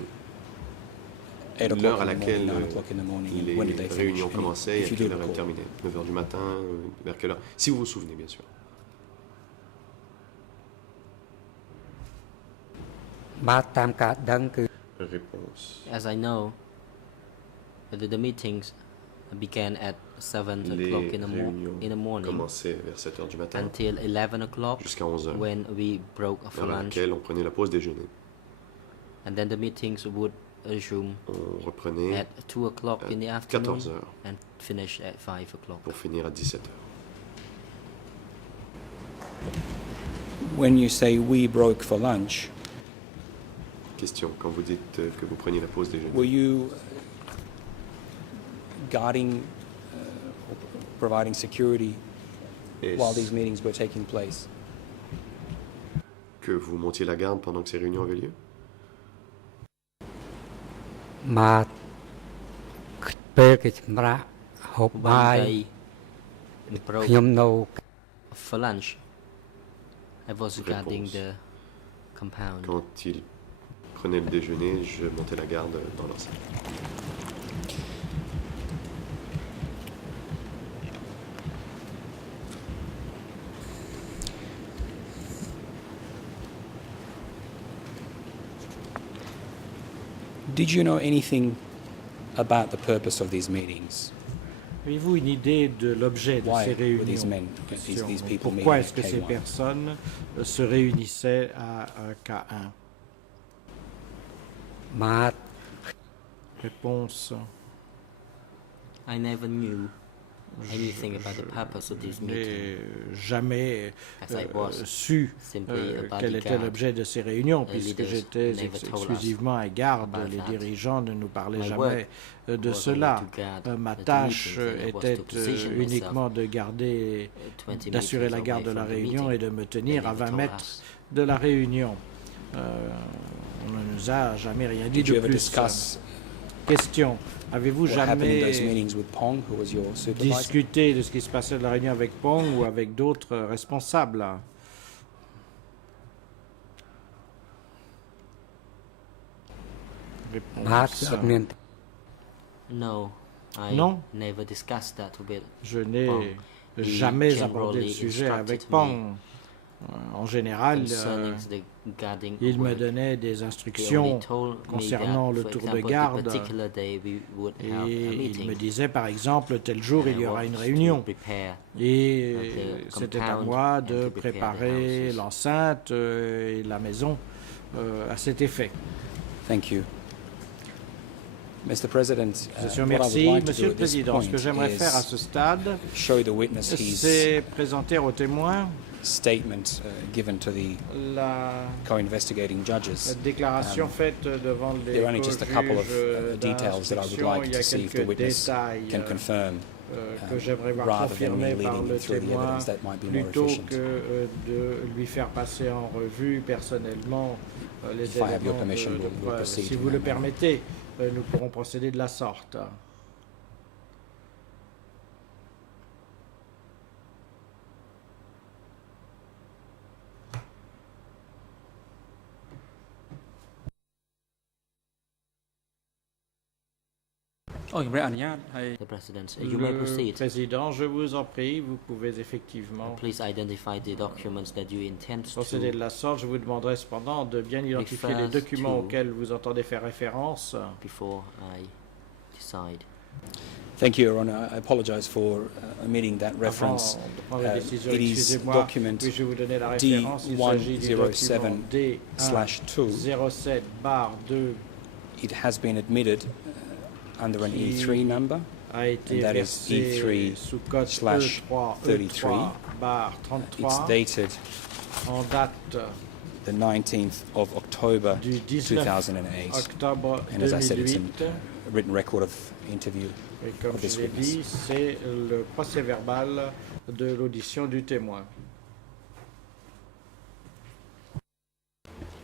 8 l'heure o'clock à in the morning, laquelle 9 o'clock in the morning, and when did they les finish? réunions commençaient et If à you quelle do heure elles recall. terminaient? 9h du matin, vers quelle heure? Si vous vous souvenez, bien sûr. បាទតាមការដឹងគឺ Réponse. As I know, the meetings began at 7 Les o'clock réunions in the morning commençaient vers 7h du matin until 11 o'clock jusqu'à 11h, when we broke for vers lunch, laquelle on prenait la pause déjeuner. and then the meetings would resume On reprenait at 2 o'clock à in the afternoon 14h and finish at 5 o'clock. pour finir à 17h. When you say we broke for lunch, Question, quand vous dites que vous preniez la pause déjeuner, were you guarding or providing security while these est-ce meetings were taking place? que vous montiez la garde pendant que ces réunions avaient lieu? បាទពេលគេសម្រាប់ហូបបាយ One day we broke ខ្ញុំនៅ for lunch. I was guarding Réponse. the compound. Quand ils prenais le déjeuner, je montais la garde dans leur salle. Did you know anything about the purpose of these meetings? Avez-vous une idée de l'objet de Why ces were these réunions? men, these people Pourquoi meeting est-ce que at ces K1? personnes se réunissaient à K1?បាទ Réponse. I never knew anything about the purpose of this Je meeting. n'ai jamais As I was su simply a quel était bodyguard. l'objet de ces réunions, The puisque leaders j'étais never told us exclusivement à garde. about Les that. dirigeants ne nous parlaient My jamais de was cela. only to guard Ma the tâche meetings, and it was était to position uniquement de garder, 20 d'assurer la meters garde de away la from the réunion meeting. et de me tenir They à never 20 told mètres us. de la réunion. On ne nous a jamais rien dit Did you de ever plus. discuss Question. Avez-vous what happened in those jamais meetings with Pong, who was your supervisor? discuté de ce qui se passait de la réunion avec Pong ou avec d'autres responsables? Réponse. បាទអត់មាន No, I Non. never discussed that with Je n'ai Pong. jamais He abordé le generally sujet avec instructed Pong. En général, concerning the guarding il me work. donnait des He only instructions told me concernant that, le for tour de example, garde. the particular day we would have a Et il meeting. me disait, par exemple, tel jour, And il I y aura was une to réunion. prepare Et the c'était à compound moi and de to prepare the préparer houses. l'enceinte et la maison à cet effet. Thank you. Mr. President, Monsieur, what I would merci. like to Monsieur do le at this Président, ce que point j'aimerais faire à is ce stade, show the witness his c'est présenter aux témoins statement given to the la co-investigating judges. déclaration faite devant les There are only just a couple of co-juges details that I would d'instruction. like Il y to a see if the quelques witness détails can confirm que j'aimerais voir rather than me confirmés par leading le him through the témoin evidence. That might be more plutôt efficient. que de lui faire passer en revue personnellement les If I have your éléments permission, de we'll preuve. proceed Si in vous that le manner. permettez, nous pourrons procéder de la sorte. The President, you may Le proceed. Président, je vous en prie, vous pouvez effectivement Please identify the documents that you intend procéder de to la sorte. Je vous demanderai cependant de bien identifier les refers documents to- auxquels vous entendez faire référence. before I decide. Thank you, Your Honour. I apologise for omitting that reference. Avant de prendre la décision, it is excusez-moi, document puis-je vous donner la référence. Il s'agit du document D107/2. D107/2 It has been admitted under an Qui E3 number. a été And that is versé E3/33. sous code E3/33 It's dated en date the 19th of October du 19 2008. octobre And as I said, it's 2008. a written record of interview. Et comme of this je l'ai witness. dit, c'est le procès verbal de l'audition du témoin.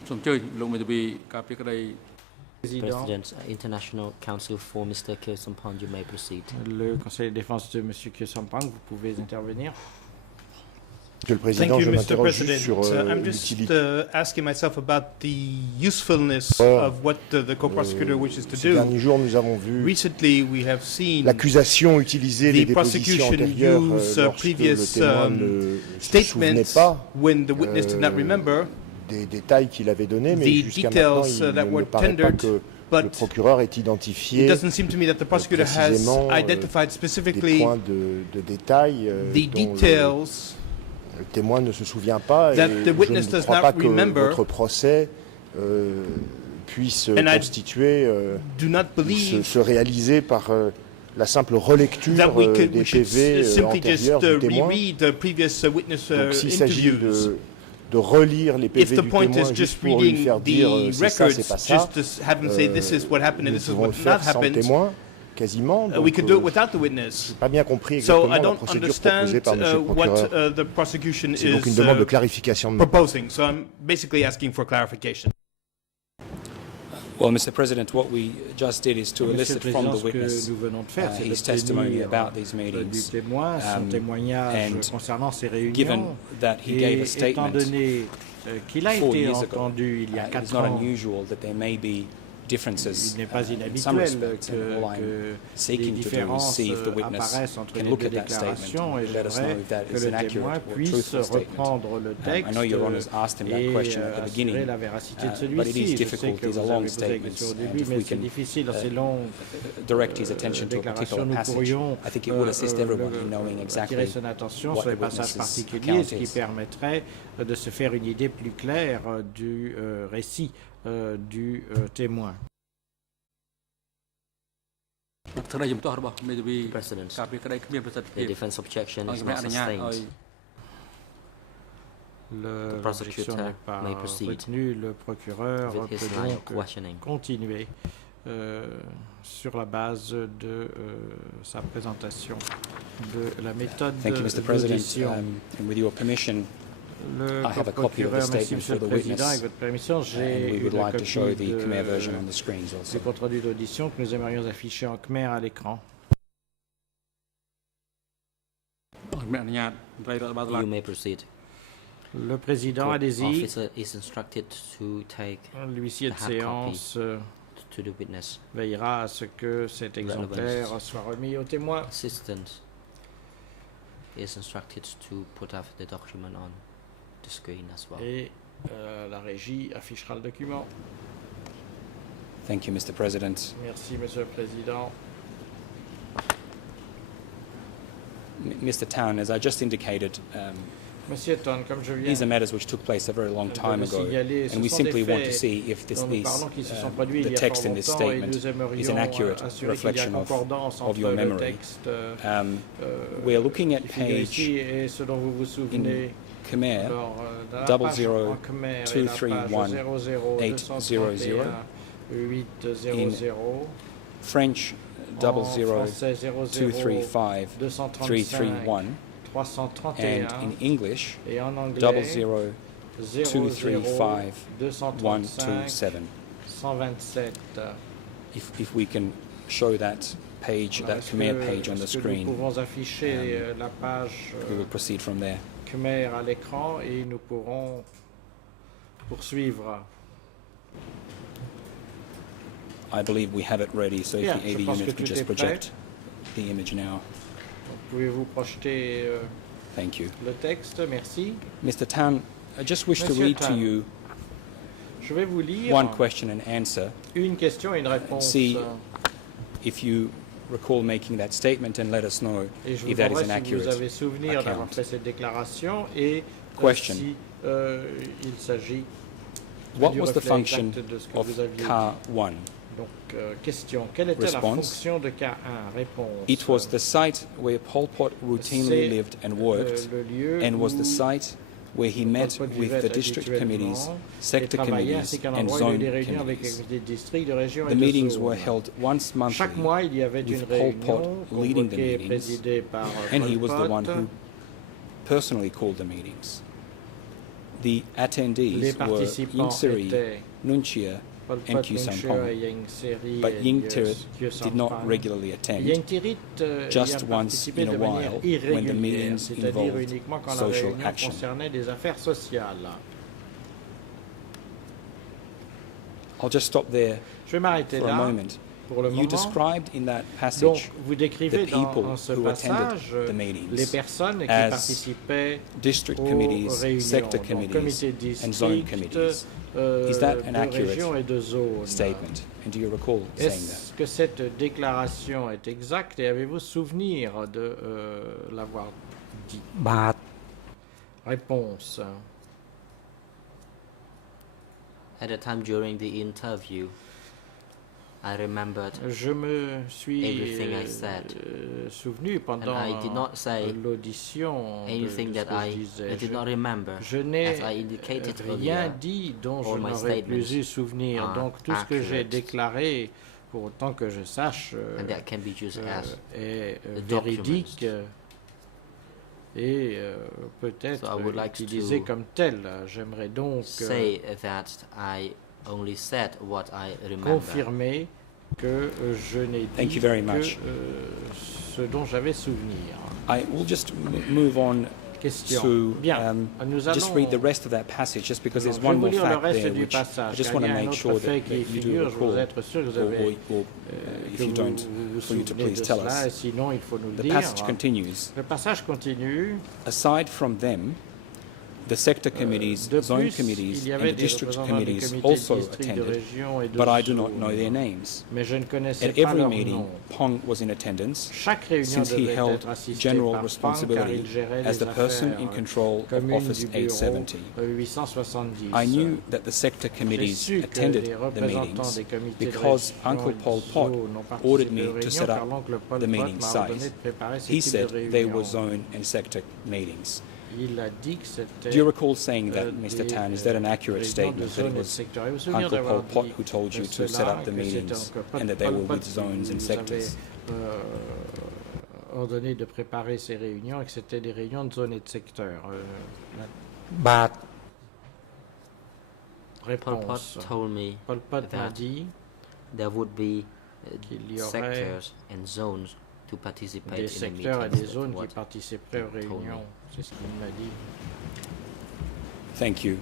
សូមអញ្ជើញលោកមេធាវីការពីក្តី Président, President, International Council for Mr. Kyo Samphan, you may proceed. le Conseil de défense de M. Kyosampang, vous pouvez intervenir. Monsieur le Thank Président, you, je Mr. m'interroge juste President. sur I'm just l'utilité. asking myself about the usefulness of what the co-prosecutor wishes to Ces do. derniers jours, nous avons vu Recently, we have seen l'accusation utiliser les the dépositions prosecution antérieures use lorsque le previous témoin ne se souvenait statements pas when the witness did not remember des détails qu'il avait donnés, mais the jusqu'à maintenant, details il that ne were me paraît pas tendered, que le but procureur ait it identifié doesn't seem to me that the prosecutor has précisément identified des specifically points de détail the dont details le témoin ne se souvient pas, et that the je witness ne does crois not pas que remember. votre procès puisse And I constituer, do not believe se réaliser par la simple relecture that we des should PV simply just antérieurs du témoin. reread the previous witness Donc s'il s'agit interviews. de relire les If PV the du point témoin is juste just pour lui reading faire dire the c'est ça, records, c'est pas ça, just to have him say this is what happened and nous this is pouvons what le faire not sans happened, témoin, quasiment. we Donc, could do it without the witness. j'ai pas bien compris So exactement I la don't procédure understand proposée par Monsieur le what procureur. the prosecution C'est donc une is demande de clarification de ma part. proposing. So I'm basically asking for clarification. Well, Mr. President, what we just did is to Monsieur le elicit Président, from the ce que witness nous venons de faire, c'est his testimony d'obtenir about these du meetings. témoin son témoignage and concernant ces réunions. given that he gave a Et étant statement donné qu'il a 4 été years ago, entendu il y a it is 4 not ans, unusual that there may be differences il n'est pas in some inhabituel respects. And all I'm que des seeking to do is différences see if the witness apparaissent entre can les look deux at that statement déclarations et and let us know j'aimerais if that que is le an témoin accurate or puisse truthful statement. reprendre le texte I know Your Honour's asked him that et question at the assurer beginning, la véracité de but it is celui-ci. Je sais difficult. que These are vous long avez posé la statements, question au and début, if mais we c'est can difficile dans ces longues direct his attention to a particular déclarations. Nous passage, pourrions I think it will assist everyone in knowing attirer exactly son attention what sur les the passages witness's particuliers, account ce qui is. permettrait de se faire une idée plus claire du récit du témoin. President, the defense objection is not sustained. Le prosecutor l'objection n'est pas may proceed retenue, le procureur with his peut line of donc questioning. continuer sur la base de sa présentation de la méthode Thank you, Mr. President. d'audition. And with your permission, Le I have a copy of the procureur, merci statement Monsieur for le the Président, witness, avec votre permission, and j'ai we would une like to show copie the Khmer version on the screens also. du compte-rendu d'audition que nous aimerions afficher en Khmer à l'écran. You may proceed. Le président, Court allez-y. officer is instructed to take L'huissier de the hard copy séance to the witness. veillera à ce que cet exemplaire soit remis au témoin. Assistant is instructed to put up the document on the screen as well. Et la régie affichera le document. Thank you, Mr. President. Merci, Monsieur le Président. Mr. Town, as I just indicated, Monsieur Ton, comme je viens these are matters which took place a very long de time le ago, signaler, ce and we sont simply des want to faits see if this dont nous is parlons qui se sont produits il the y a text fort in this longtemps et statement nous is an aimerions accurate assurer qu'il y a reflection concordance of entre your le memory. texte We're looking at qui figure page ici et ce dont vous vous souvenez. Khmer Alors, dans la page en Khmer et la page 00231800, 800, French en français 00235331, 331 and in English et en anglais 00235 127. 127. If we can show that page, that Khmer page on the Est-ce que nous screen, pouvons afficher la page we will proceed from there. Khmer à l'écran et nous pourrons poursuivre. I believe we have it ready, so Bien, if the je AV pense que unit could tout just est prêt. project the image now. Donc, pouvez-vous projeter Thank you. le texte? Merci. Mr. Town, I just wish to Monsieur read to Tan, you Je vais vous lire one question and answer. une question et une réponse. See if you recall making that statement and let us know Et je vous if that is an demanderai si vous accurate avez souvenir d'avoir account. fait cette déclaration et Question. si il s'agit What du was the reflet function exact de ce que of vous aviez car dit. 1? Donc, question. Quelle était la Response. fonction de K1? Réponse. It was the site where Pol Pot routinely C'est, lived and worked, le lieu and was où the site where he met Pol Pot with vivait the district committees, habituellement et sector travaillait, committees, ainsi qu'un and endroit où il y a eu zone des réunions avec les committees. comités de district, de région et The de meetings zone. were held once monthly, Chaque mois, il y avait une with Pol Pot réunion leading the convoquée et meetings, présidée par and Pol he was the one Pot. who personally called the meetings. The Les attendees were participants Ying Siri, étaient Nunchia, Pol and Pot, Khieu Nung Shea, Samphan, Yang Seri but et Ying Khieu Tirith did not Samphan. regularly attend, Yang Tirith just y a once participé in a de manière while when the irrégulière, meetings c'est-à-dire involved uniquement quand la social réunion action. concernait des affaires sociales. I'll just stop there Je vais m'arrêter for a là moment. pour le You moment. described in that Donc, passage vous décrivez the dans people ce who attended passage the meetings les personnes qui as participaient district aux committees, réunions, sector donc committees, comités de and zone district, committees. Is that an de accurate région et de zone. statement? And do you recall saying that? Est-ce que cette déclaration est exacte et avez-vous souvenir de l'avoir dit? បាទ Réponse. At the time during the interview, I remembered Je me suis everything I said. Souvenu pendant And I did not say l'audition de anything ce that que je I disais. did not remember. Je n'ai As I indicated rien earlier, dit dont all je my n'aurais plus statements eu souvenir. are Donc tout ce que j'ai accurate. déclaré, pour autant que je sache, and that can be used as est the véridique et peut-être So I would like utilisé to comme tel. J'aimerais donc say that I only said what I remember. confirmer que je n'ai Thank dit you very que much. Ce dont j'avais souvenir. I will just move on Question. to Bien. Nous just allons- read the rest of that passage, just because there's Je vais one vous more lire le fact reste there, du which I passage, just car want il y to a un make autre sure fait that qui you do figure, je veux recall, être sûr que vous or, avez, if que you vous don't, vous for you to souvenez please de tell cela, et us. sinon il faut nous le The dire. passage continues. Le passage continue. Aside from them, the sector committees, De zone plus, committees, il y and avait the des district représentants des committees comités also de district, de attended, région et de but I do not zone. know their names. Mais je ne connaissais At pas every leur meeting, nom. Pong was in attendance, Chaque réunion since he devait held être assistée general par Pang, car responsibility il gérait as les the person in affaires control of communes Office du bureau 870. 870. I knew that the sector J'ai committees su que attended les the représentants meetings des comités de because région Uncle et de Pol Pot zone ont participé ordered aux me to réunions, set car up l'oncle Pol the Pot meeting m'a ordonné site. de préparer ce He type de said they réunion. were zone and sector meetings. Il a dit que c'était Do you recall saying that, Mr. des, Tan? Is that an accurate réunions de statement that zone it et de was secteur. Et vous vous souvenez Uncle d'avoir Pol Pot dit who told you to cela, set up the que c'était meetings Uncle Pol and that they Pot were with qui zones and vous sectors? avait ordonné de préparer ces réunions et que c'était des réunions de zone et de secteur. បាទ Pol Pot Réponse. told me Pol Pot m'a that dit there would be qu'il y aurait sectors and zones to participate des in the secteurs et meetings. des zones That's qui what participeraient aux he told me. réunions. C'est ce qu'il m'a dit. Thank you.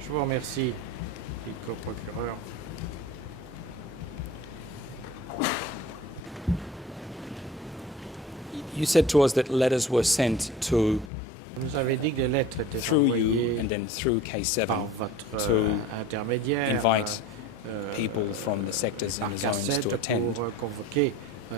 Je vous remercie, le co-procureur. You said to us that letters were sent to Vous nous avez dit que les lettres étaient through you envoyées and then through K7 par votre to intermédiaire invite people from the sectors par and the zones cassette to attend. pour convoquer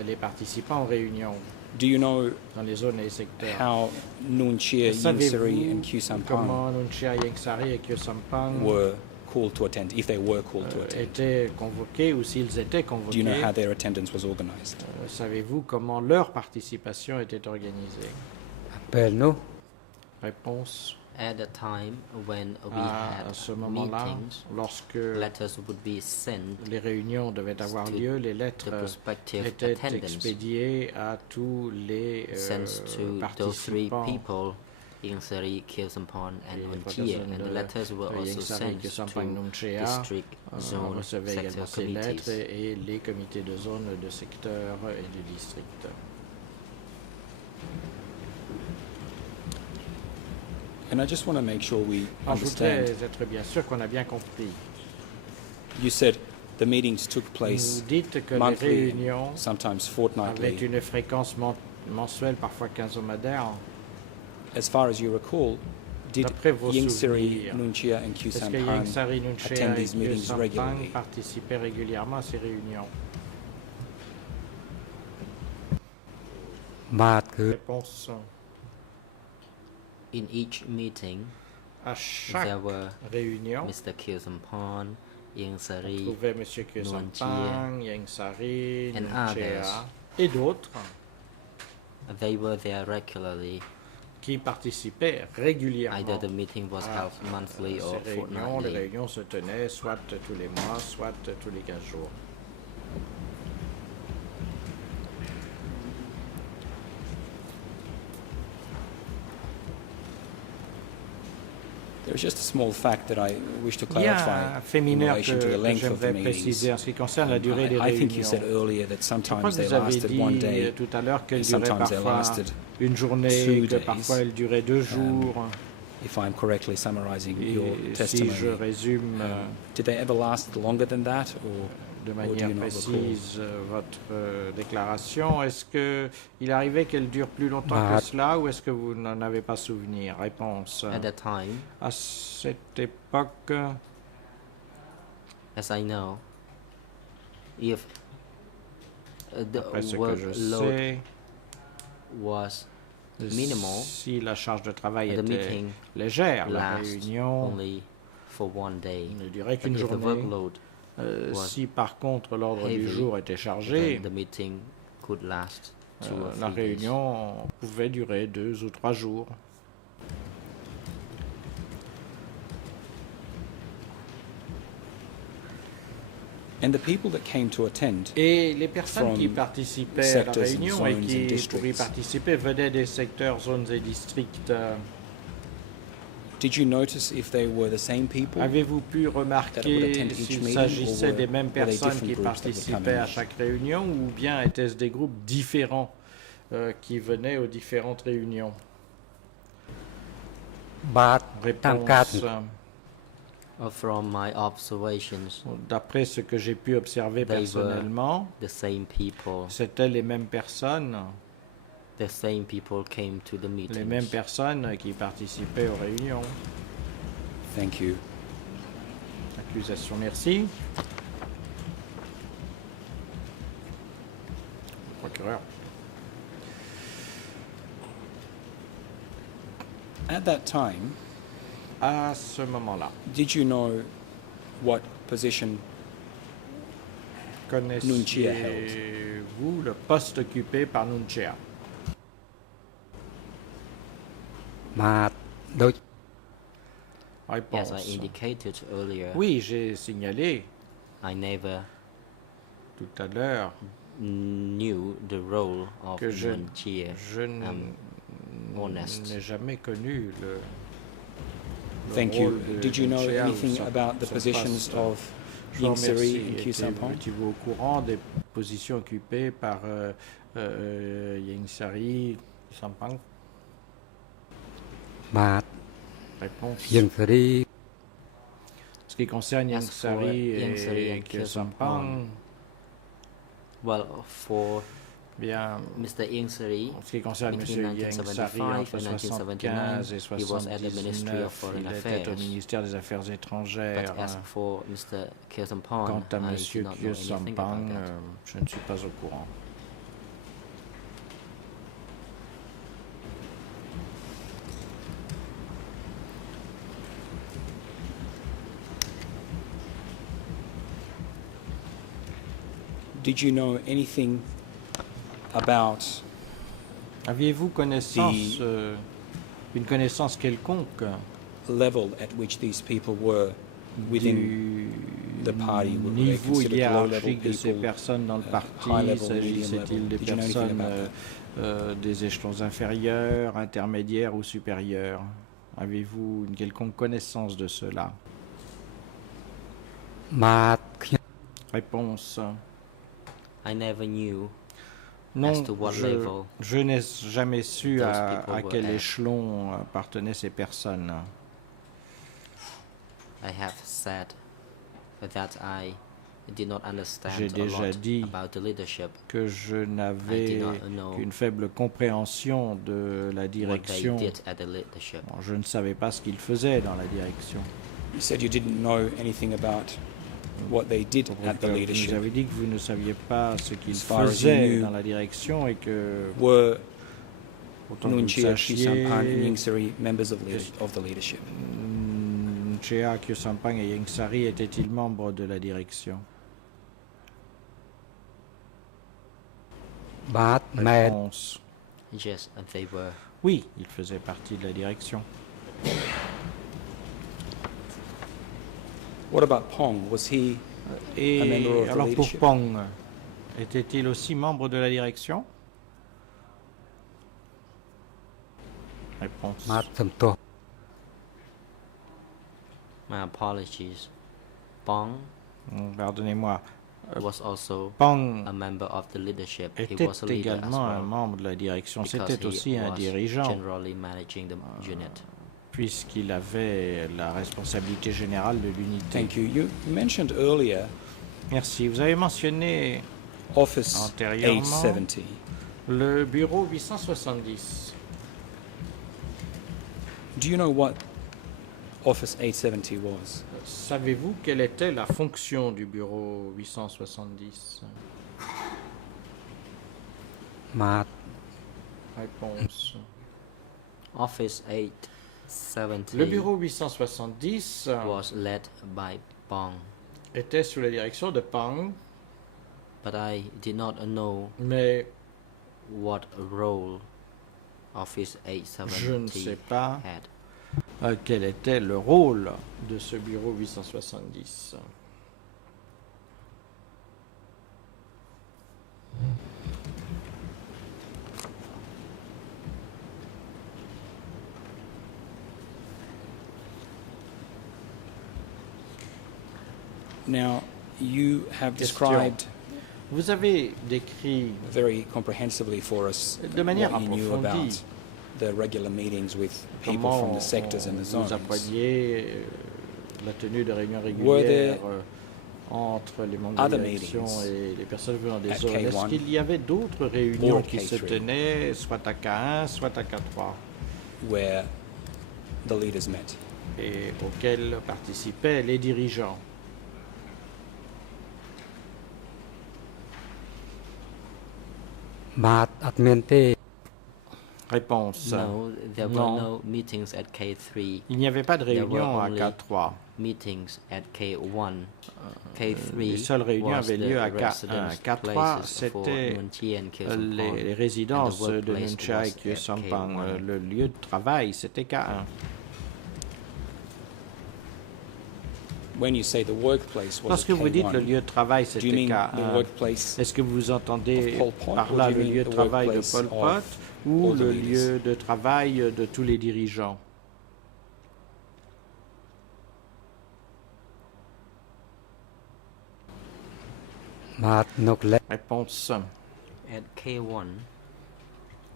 les participants aux réunions Do you know dans les zones et les secteurs. how Nunchia, Yingsari and Kyusampang comment Nunchia, Yingsari et Kyosampang were called to attend, if they were called to attend? étaient convoqués ou s'ils étaient Do you convoqués? know how their attendance was organized? Savez-vous comment leur participation était organisée? ពេលនោះ Réponse. At the time when we À had ce moment-là, meetings, lorsque letters would be sent les réunions devaient avoir to lieu, les lettres the prospective étaient attendants, expédiées à tous les sent to those three participants. people, Yingsari, Kyosampon, and Les Nunchia, personnes and the de letters were also Yingsari, sent Kyosampang, to Nunchia district, zone, recevaient sector également ces lettres committees. et les comités de zone, de secteur et de district. And I just want to make sure we Alors, je voudrais understand. être bien sûr qu'on a bien compris. You said the meetings took Vous place dites que les monthly, réunions sometimes avec fortnightly. une fréquence mensuelle, parfois quinzomadaire. As far as you recall, did D'après vos Yingsari, souvenirs, Nunchia, and est-ce que Kyusampang Yingsari, Nunchia attend et these meetings Kyosampang regularly? participaient régulièrement à ces réunions? បាទគឺ Réponse. In each meeting, À chaque there were réunion, Mr. Kyosampon, on Yingsari, trouvait M. Kyosampang, Yingsari, and Nunchia others. et d'autres they were there regularly. qui participaient régulièrement Either the meeting was à held monthly or ces réunions. Les fortnightly. réunions se tenaient soit tous les mois, soit tous les 15 jours. There's just a small fact that I wish to Il y a clarify un fait in mineur relation to the que length of the j'aimerais meetings. préciser en ce qui concerne la durée des I think you réunions. said earlier that Je crois sometimes que they vous avez lasted one dit day, tout à l'heure qu'elles and duraient sometimes they parfois lasted une journée, 2 que days. parfois elles duraient 2 jours. if I'm correctly summarizing your Et si testimony. je résume Did they ever last longer than that, de or do manière you not recall? précise votre déclaration, est-ce qu'il arrivait qu'elle dure plus longtemps Bah. que cela ou est-ce que vous n'en avez pas souvenir? Réponse. At that time, À cette époque, as I know, if the après ce que je workload sais, was minimal, si la charge de travail the était meeting légère, la lasts réunion only for one day. ne durait But qu'une if the journée. workload was Si par contre l'ordre du heavy, jour était chargé, then the meeting could last 2 or la 3 days. réunion pouvait durer 2 ou 3 jours. And the people that came to attend Et les personnes from qui participaient à la sectors and réunion et zones and qui, pour y districts. participer, venaient des secteurs, zones et districts. Did you notice if they were the same people? Avez-vous pu that would remarquer attend each s'il meeting, s'agissait or des mêmes were they personnes different qui groups that would come participaient in à each? chaque réunion ou bien étaient-ce des groupes différents qui venaient aux différentes réunions? បាទតាមការ Réponse. From my observations, D'après ce que j'ai pu observer They were personnellement, the same people. c'étaient les mêmes personnes, The same people came to the les mêmes meetings. personnes qui participaient aux réunions. Thank you. Accusation, merci. Procureur. At that time, À ce moment-là, did you know what position Nunchia connaissiez-vous le poste occupé par Nunchia? បាទដូច Réponse. As I indicated earlier, Oui, j'ai signalé I never tout à l'heure knew the role of que je Nunchia. honest. n'ai jamais connu le Thank you. rôle de Did you know Nunchia ou anything son- about the son positions poste. of Je vous Ying Seri remercie. and Khieu Samphan? Étiez-vous au courant des positions occupées par Ying Sari, Samphan? បាទ Réponse. យើងសេរី Ce qui concerne Ying As for Sari Yang Sari et and Khieu Khieu Samphan, Well, for bien, Mr. Ieng Seri, en ce qui concerne M. between Yang Sari, 1975 entre and 1975 et 1979, he was at the Ministry of 79, Foreign il était au Affairs. ministère des Affaires étrangères. But as for Mr. Khieu Samphan, Quant à I M. do not know Khieu anything Samphan, about that. je ne suis pas au courant. Did you know anything about Aviez-vous connaissance, The- une connaissance quelconque level at which these people were within du the party? Were they niveau considered low-level hiérarchique de ces people, personnes dans le parti? high level, S'agissait-il medium des level? Did you know anything personnes about that? des échelons inférieurs, intermédiaires ou supérieurs? Avez-vous une quelconque connaissance de cela? បាទខ្ញុំ Réponse. I never knew Non, As to what level je n'ai jamais su those à people were quel at. échelon appartenaient ces personnes. I have said that I did not understand J'ai a déjà lot dit about the leadership, Que je I n'avais did not know qu'une faible compréhension de la what they direction. did at the leadership. Bon, je ne savais pas ce qu'ils faisaient dans la direction. You said you didn't know anything about what they did at the Vous nous leadership. avez dit que vous ne saviez pas ce qu'ils As far as you faisaient knew, dans la direction et que Were autant que vous le Nunchia, Khieu Samphan, and Ying sachiez, Seri members of the leadership? Nunchia, Khieu Samphan et Yang Sari étaient-ils membres de la direction? បាទមែន Réponse. Yes, they were. Oui, ils faisaient partie de la direction. What about Pong? Was he a member Et of the alors pour leadership? Pong, était-il aussi membre de la direction? Réponse. បាទសំទោស My apologies. Bong Pardonnez-moi. was also Pong a member of the leadership. He était was a leader as également un well, membre de la direction. because C'était he aussi un was dirigeant, generally managing the unit. puisqu'il avait la responsabilité générale de l'unité. Thank you. You mentioned earlier Merci. Vous avez mentionné Office Antérieurement. 870. le bureau 870. Do you know what Office 870 was? Savez-vous quelle était la fonction du bureau 870? បាទ Réponse. Office 870 Le bureau 870 was led by Bong, était sous la direction de Pang, but I did not know mais what role Office je ne 870 sais pas had. quel était le rôle de ce bureau 870. Now, you have Question. described Vous avez décrit very comprehensively for us de manière what you knew approfondie about the regular meetings with people from comment the sectors and the vous zones. appreniez la tenue de réunions Were there régulières entre les membres de other la direction meetings et les personnes venant des at zones. Est-ce K1 qu'il y avait d'autres réunions or qui se K3? tenaient soit à K1, soit à K3 where the leaders met? et auxquelles participaient les dirigeants? Réponse. No, there were Non. no meetings at K3. Il n'y avait pas de There were réunion à only K3. meetings at K1. K3 Les seules réunions was avaient the lieu à K1. residence K3, places for c'était Nuon Chea and Khieu Samphan, les résidences and the de workplace Nuon Chea et was Khieu at Samphan. K1. Le lieu de travail, c'était K1. When you say the workplace was Lorsque at vous dites K1, le lieu de travail, do you c'était mean the K1, workplace est-ce que vous entendez of Pol Pot, par or là do you le mean lieu de the travail de workplace Pol Pot of ou all the le leaders? lieu de travail de tous les dirigeants? Réponse. At K1,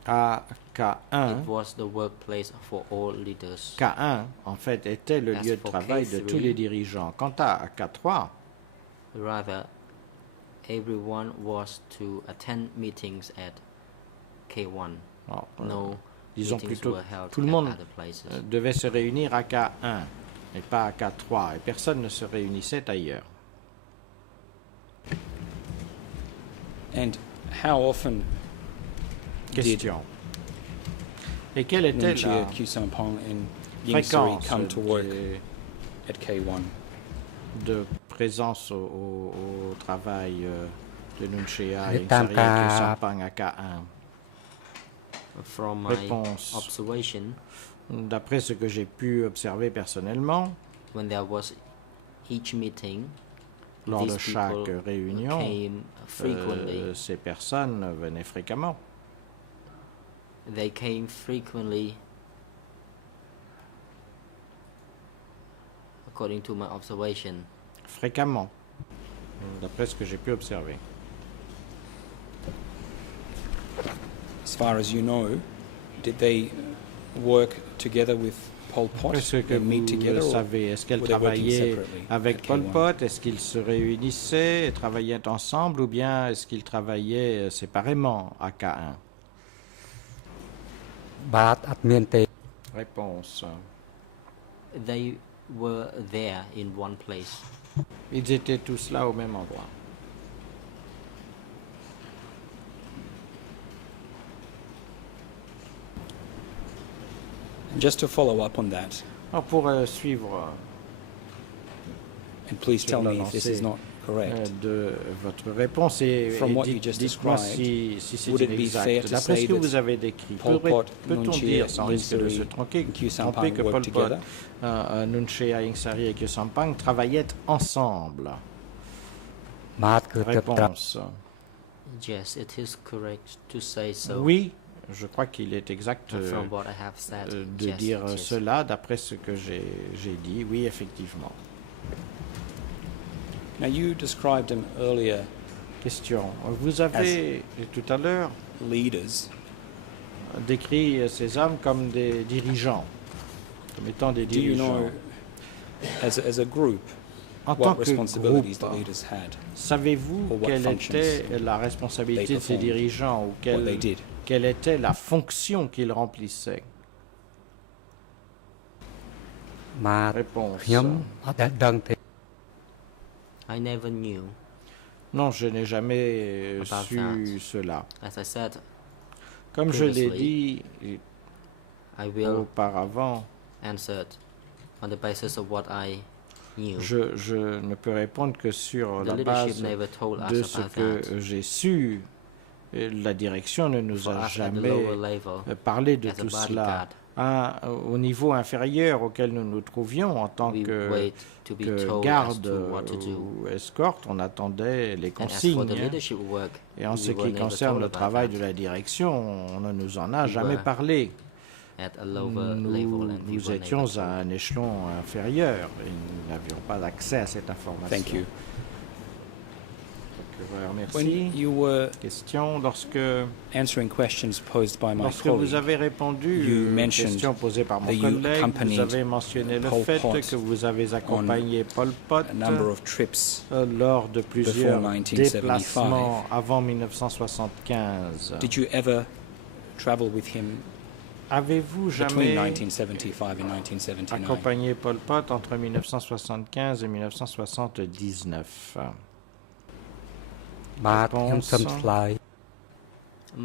À K1, it was the workplace for all leaders. K1, en fait, était le As lieu de for travail de K3, tous les dirigeants. Quant à K3, Rather, everyone was to attend meetings at K1. bon, No disons meetings plutôt, were held tout le at monde other places. devait se réunir à K1 et pas à K3, et personne ne se réunissait ailleurs. And how often did Question. Et quelle était Nuon Chea, la Khieu Samphan and Ying Sari fréquence come to work de, at K1? de présence au travail de Nuon Chea Les et Khieu temps Samphan à K1? From my Réponse. observation, D'après ce que j'ai pu observer personnellement, when there was each meeting, lors de these chaque people réunion, came frequently. ces personnes venaient fréquemment. They came frequently, according to my observation. Fréquemment, d'après ce que j'ai pu observer. As far as you know, did they work together with Pol Pot? Est-ce que They meet vous together, le or savez? Est-ce qu'elles were they working travaillaient separately avec at Pol K1? Pot? Est-ce qu'ils se réunissaient et travaillaient ensemble ou bien est-ce qu'ils travaillaient séparément à K1? Réponse. They were there in one place. Ils étaient tous là au même endroit. Just to follow up on that, Alors pour suivre and please tell Sur me la if this lancée, is not correct. de votre réponse et From what you just dites-moi described, si c'est would it be fair inexact. to D'après say ce que that vous avez décrit, Pol Pot, peut-on Nuon Chea, dire, sans Ying risque de se Sari, tromper, Khieu Samphan tromper que worked Pol Pot, together? Nuon Chea, Ying Sari et Khieu Samphan travaillaient ensemble? Réponse. Yes, it is correct to say so. Oui, je crois qu'il est exact From what I have said, de yes, dire it is. cela d'après ce que j'ai dit. Oui, effectivement. Now you described them earlier Question. Vous avez tout à l'heure leaders. décrit ces hommes comme des dirigeants, comme étant des Do you dirigeants. know, as a group, En what tant que responsibilities groupe, the leaders had, savez-vous or what quelle functions était la responsabilité they de ces performed, dirigeants ou what they did? quelle était la fonction qu'ils remplissaient? Réponse. I never knew. Non, je n'ai jamais About su that. cela. As I said, Comme je l'ai previously, dit I will auparavant, answer on the basis of what I knew. je ne peux répondre que sur The la leadership base never told de us ce about que that. j'ai su. Et la direction ne nous For a us at the jamais lower level, parlé de as a tout cela. bodyguard, Au niveau inférieur auquel nous nous trouvions en tant we que, wait to be que told as garde to what to do. ou escorte, on attendait les And as for consignes. the leadership work, Et en we ce were qui never concerne told le about travail that. de la direction, on ne nous en a We jamais were parlé. at a lower level and we Nous weren't étions able to. à un échelon inférieur et nous n'avions pas accès à cette information. Thank you. Procureur, When merci. you were Question, answering questions posed by my lorsque vous colleague, avez répondu you aux mentioned questions posées par mon that you collègue, vous accompanied avez mentionné le Pol fait Pot que vous avez accompagné Pol Pot a number of trips. lors de plusieurs 1975. déplacements avant 1975. Did you ever travel with him Avez-vous between jamais 1975 and 1979? accompagné Pol Pot entre 1975 et 1979? បាទខ្ញុំសូមឆ្លើយ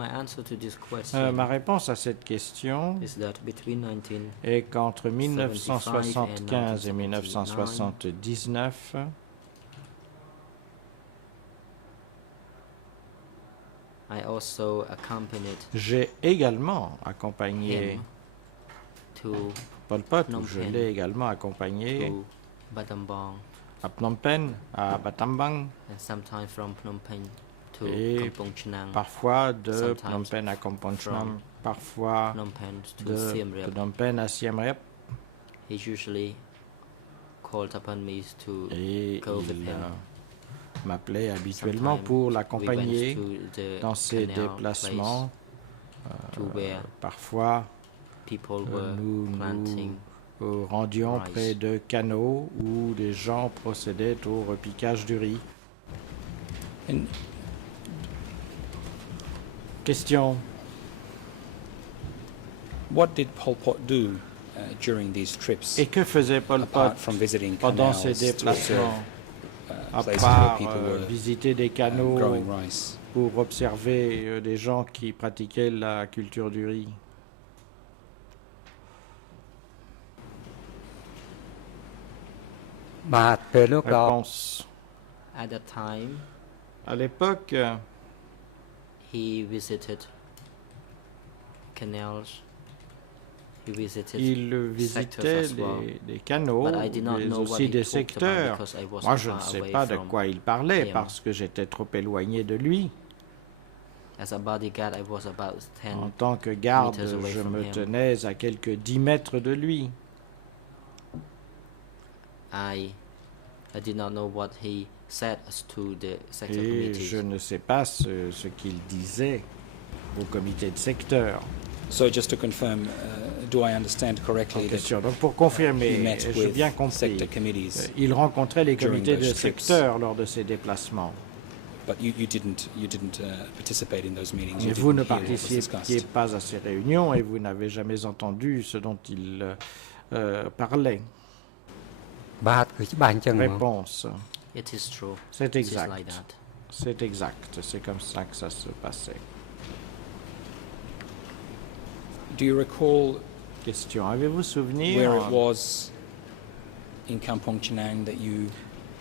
My answer to this question Ma réponse à cette question is that between 19 est qu'entre 1975 et 1979, I also accompanied j'ai également accompagné him to Pol Pot, Phnom je Penh, l'ai également accompagné to Battambang à Phnom Penh, à Battambang, and sometimes from Phnom Penh to et Kampong Chhnang, parfois de sometimes Phnom Penh à Kampong Chhnam, from parfois Phnom Penh to de Siem Reap. Phnom Penh à Siem Reap, He usually called upon me to et go with il him. m'appelait habituellement Sometimes pour we l'accompagner went to the dans ses canal déplacements. place to where Parfois, people were nous planting nous rendions rice. près de canaux où des gens procédaient au repiquage du riz. And Question. what did Pol Pot do during these trips? Et que faisait Pol Pot Apart from visiting pendant canals ces to observe, déplacements, à places where part people were visiter des canaux growing rice? pour observer des gens qui pratiquaient la culture du riz?បាទពេលនោះក៏ Réponse. At that time, À l'époque, he visited canals. He visited il sectors visitait as well. les canaux, But I did not mais know what aussi he des talked about secteurs. because I was Moi, je ne far sais away pas de from quoi il parlait him. parce que j'étais trop éloigné de lui. As a bodyguard, I was about 10 En tant que garde, meters away je from me him. tenais à quelques 10 mètres de lui. I did not know what he said as to the sector Et committees. je ne sais pas ce qu'il disait au comité de secteur. So just to confirm, do I understand correctly that Question. Donc pour confirmer, he met j'ai with bien compris, sector committees, il rencontrait les during comités de those trips. secteur lors de ses déplacements. but you didn't participate in those meetings? Mais You vous didn't ne hear what was participiez discussed? pas à ces réunions et vous n'avez jamais entendu ce dont il parlait. បាទគឺច្បាស់អញ្ចឹងហ្មង Réponse. It is true. C'est It is exact. like that. C'est exact. C'est comme ça que ça se passait. Do you recall Question. Avez-vous souvenir where it was in Kampong Chhnang that you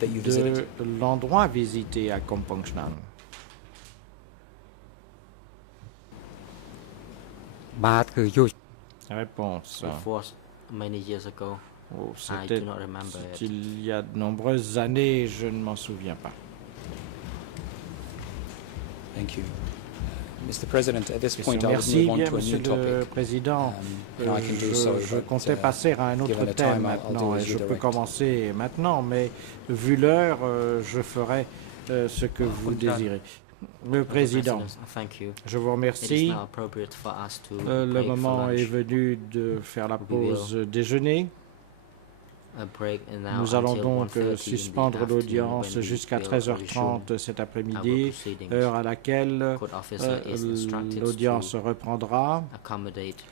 visited? de l'endroit visité à Kampong Chhnang? បាទគឺយូរ Réponse. It was many years ago. Oh, I c'était do not remember it. il y a de nombreuses années, je ne m'en souviens pas. Thank you. Mr. President, at this point, I will Merci move on bien, to a Monsieur new topic. le Président. And I can do so, Je but, comptais passer à un autre given the thème time, I'll maintenant do et as je you peux direct. commencer maintenant, mais vu l'heure, je ferai ce que vous désirez. Le Président, Thank you. je vous It is remercie. now appropriate for us to Le break for moment est lunch. venu de faire la pause déjeuner. A break and now Nous allons until donc 1:30 in the suspendre afternoon l'audience when we jusqu'à will 13h30 resume cet our après-midi, proceedings. heure à laquelle Court officer is instructed l'audience to reprendra. accommodate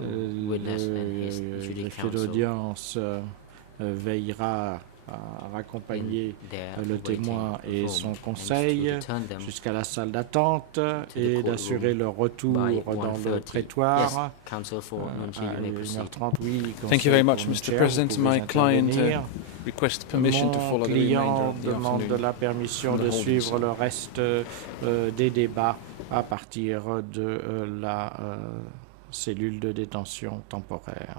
witness and his jury Le fait counsel d'audience veillera à raccompagner in their le témoin waiting et room son and to conseil return them jusqu'à la salle d'attente et courtroom d'assurer leur retour by dans le 1:30. prétoire. Yes, counsel for Nunchi, À you may proceed. 1h30, oui. Thank you very conseil much, pour Mr. Michel, President. vous pouvez My client intervenir. requests permission to Mon follow the remainder client of the demande afternoon. la permission from the de holding suivre cell. le reste des débats à partir de la cellule de détention temporaire.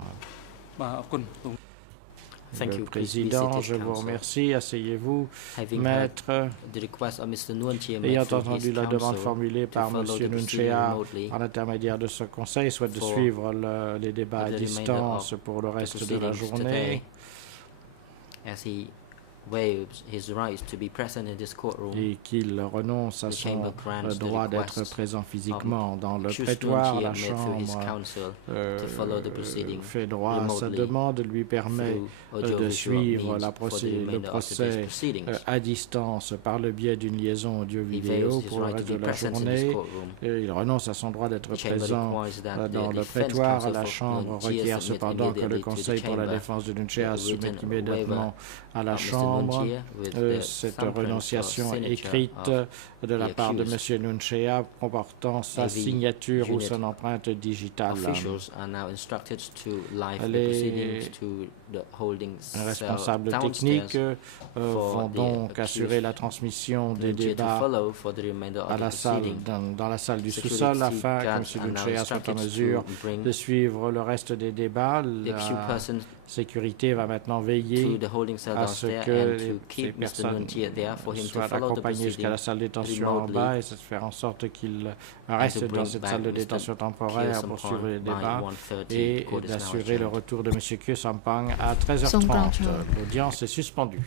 Thank Le you. Please président, visit je his vous council. remercie. Asseyez-vous, Having maître. heard the request of Mr. Nuantia made Ayant through entendu his la demande council formulée to par follow M. the proceeding Nunchea remotely par l'intermédiaire de ce conseil, souhaite de for suivre les débats à the remainder distance of pour le the reste de la proceedings journée, today, as he waives his rights to be present in this courtroom. et qu'il renonce à The son chamber grants the droit d'être request présent physiquement dans le Chus prétoire. Nuantia La made through his Chambre council to follow the proceeding fait droit à sa remotely demande, lui permet through de audiovisual suivre means for the le remainder of today's procès proceedings. à distance par le biais d'une liaison He audio-vidéo waives his pour le right reste to de be la present in this journée. courtroom. Il renonce à son droit d'être The chamber présent requires that dans the le defense prétoire. counsel La for Chambre Nuantia requiert submit cependant que le immediately to the Conseil pour la chamber défense de Nunchea a soumette written immédiatement à la of Mr. Chambre Nuantia with the cette thumbprint or renonciation signature écrite of de la the part de accused. M. Nunchea comportant sa Every signature ou unit son empreinte digitale. Officials are now instructed to live the Les proceedings to the holding cell responsables downstairs techniques vont the donc accused assurer la transmission des Nunchia to débats follow for the remainder of à the la salle, proceeding. dans la salle du Security sous-sol afin que guards M. are now Nunchea soit en instructed mesure to bring de suivre le reste des débats. the accused La person sécurité va maintenant to veiller the holding cell à ce downstairs que and to ces keep Mr. personnes Nunchia there for him to soient follow the accompagnées jusqu'à la proceeding salle de détention en remotely bas et de faire en sorte qu'il reste to dans bring cette back salle de Mr. détention Kyo temporaire pour Sampang suivre les by débats 1:30. et Court is now d'assurer le adjourned. retour de M. Kyo Sampang à 13h30. Songpang Chun. L'audience est suspendue.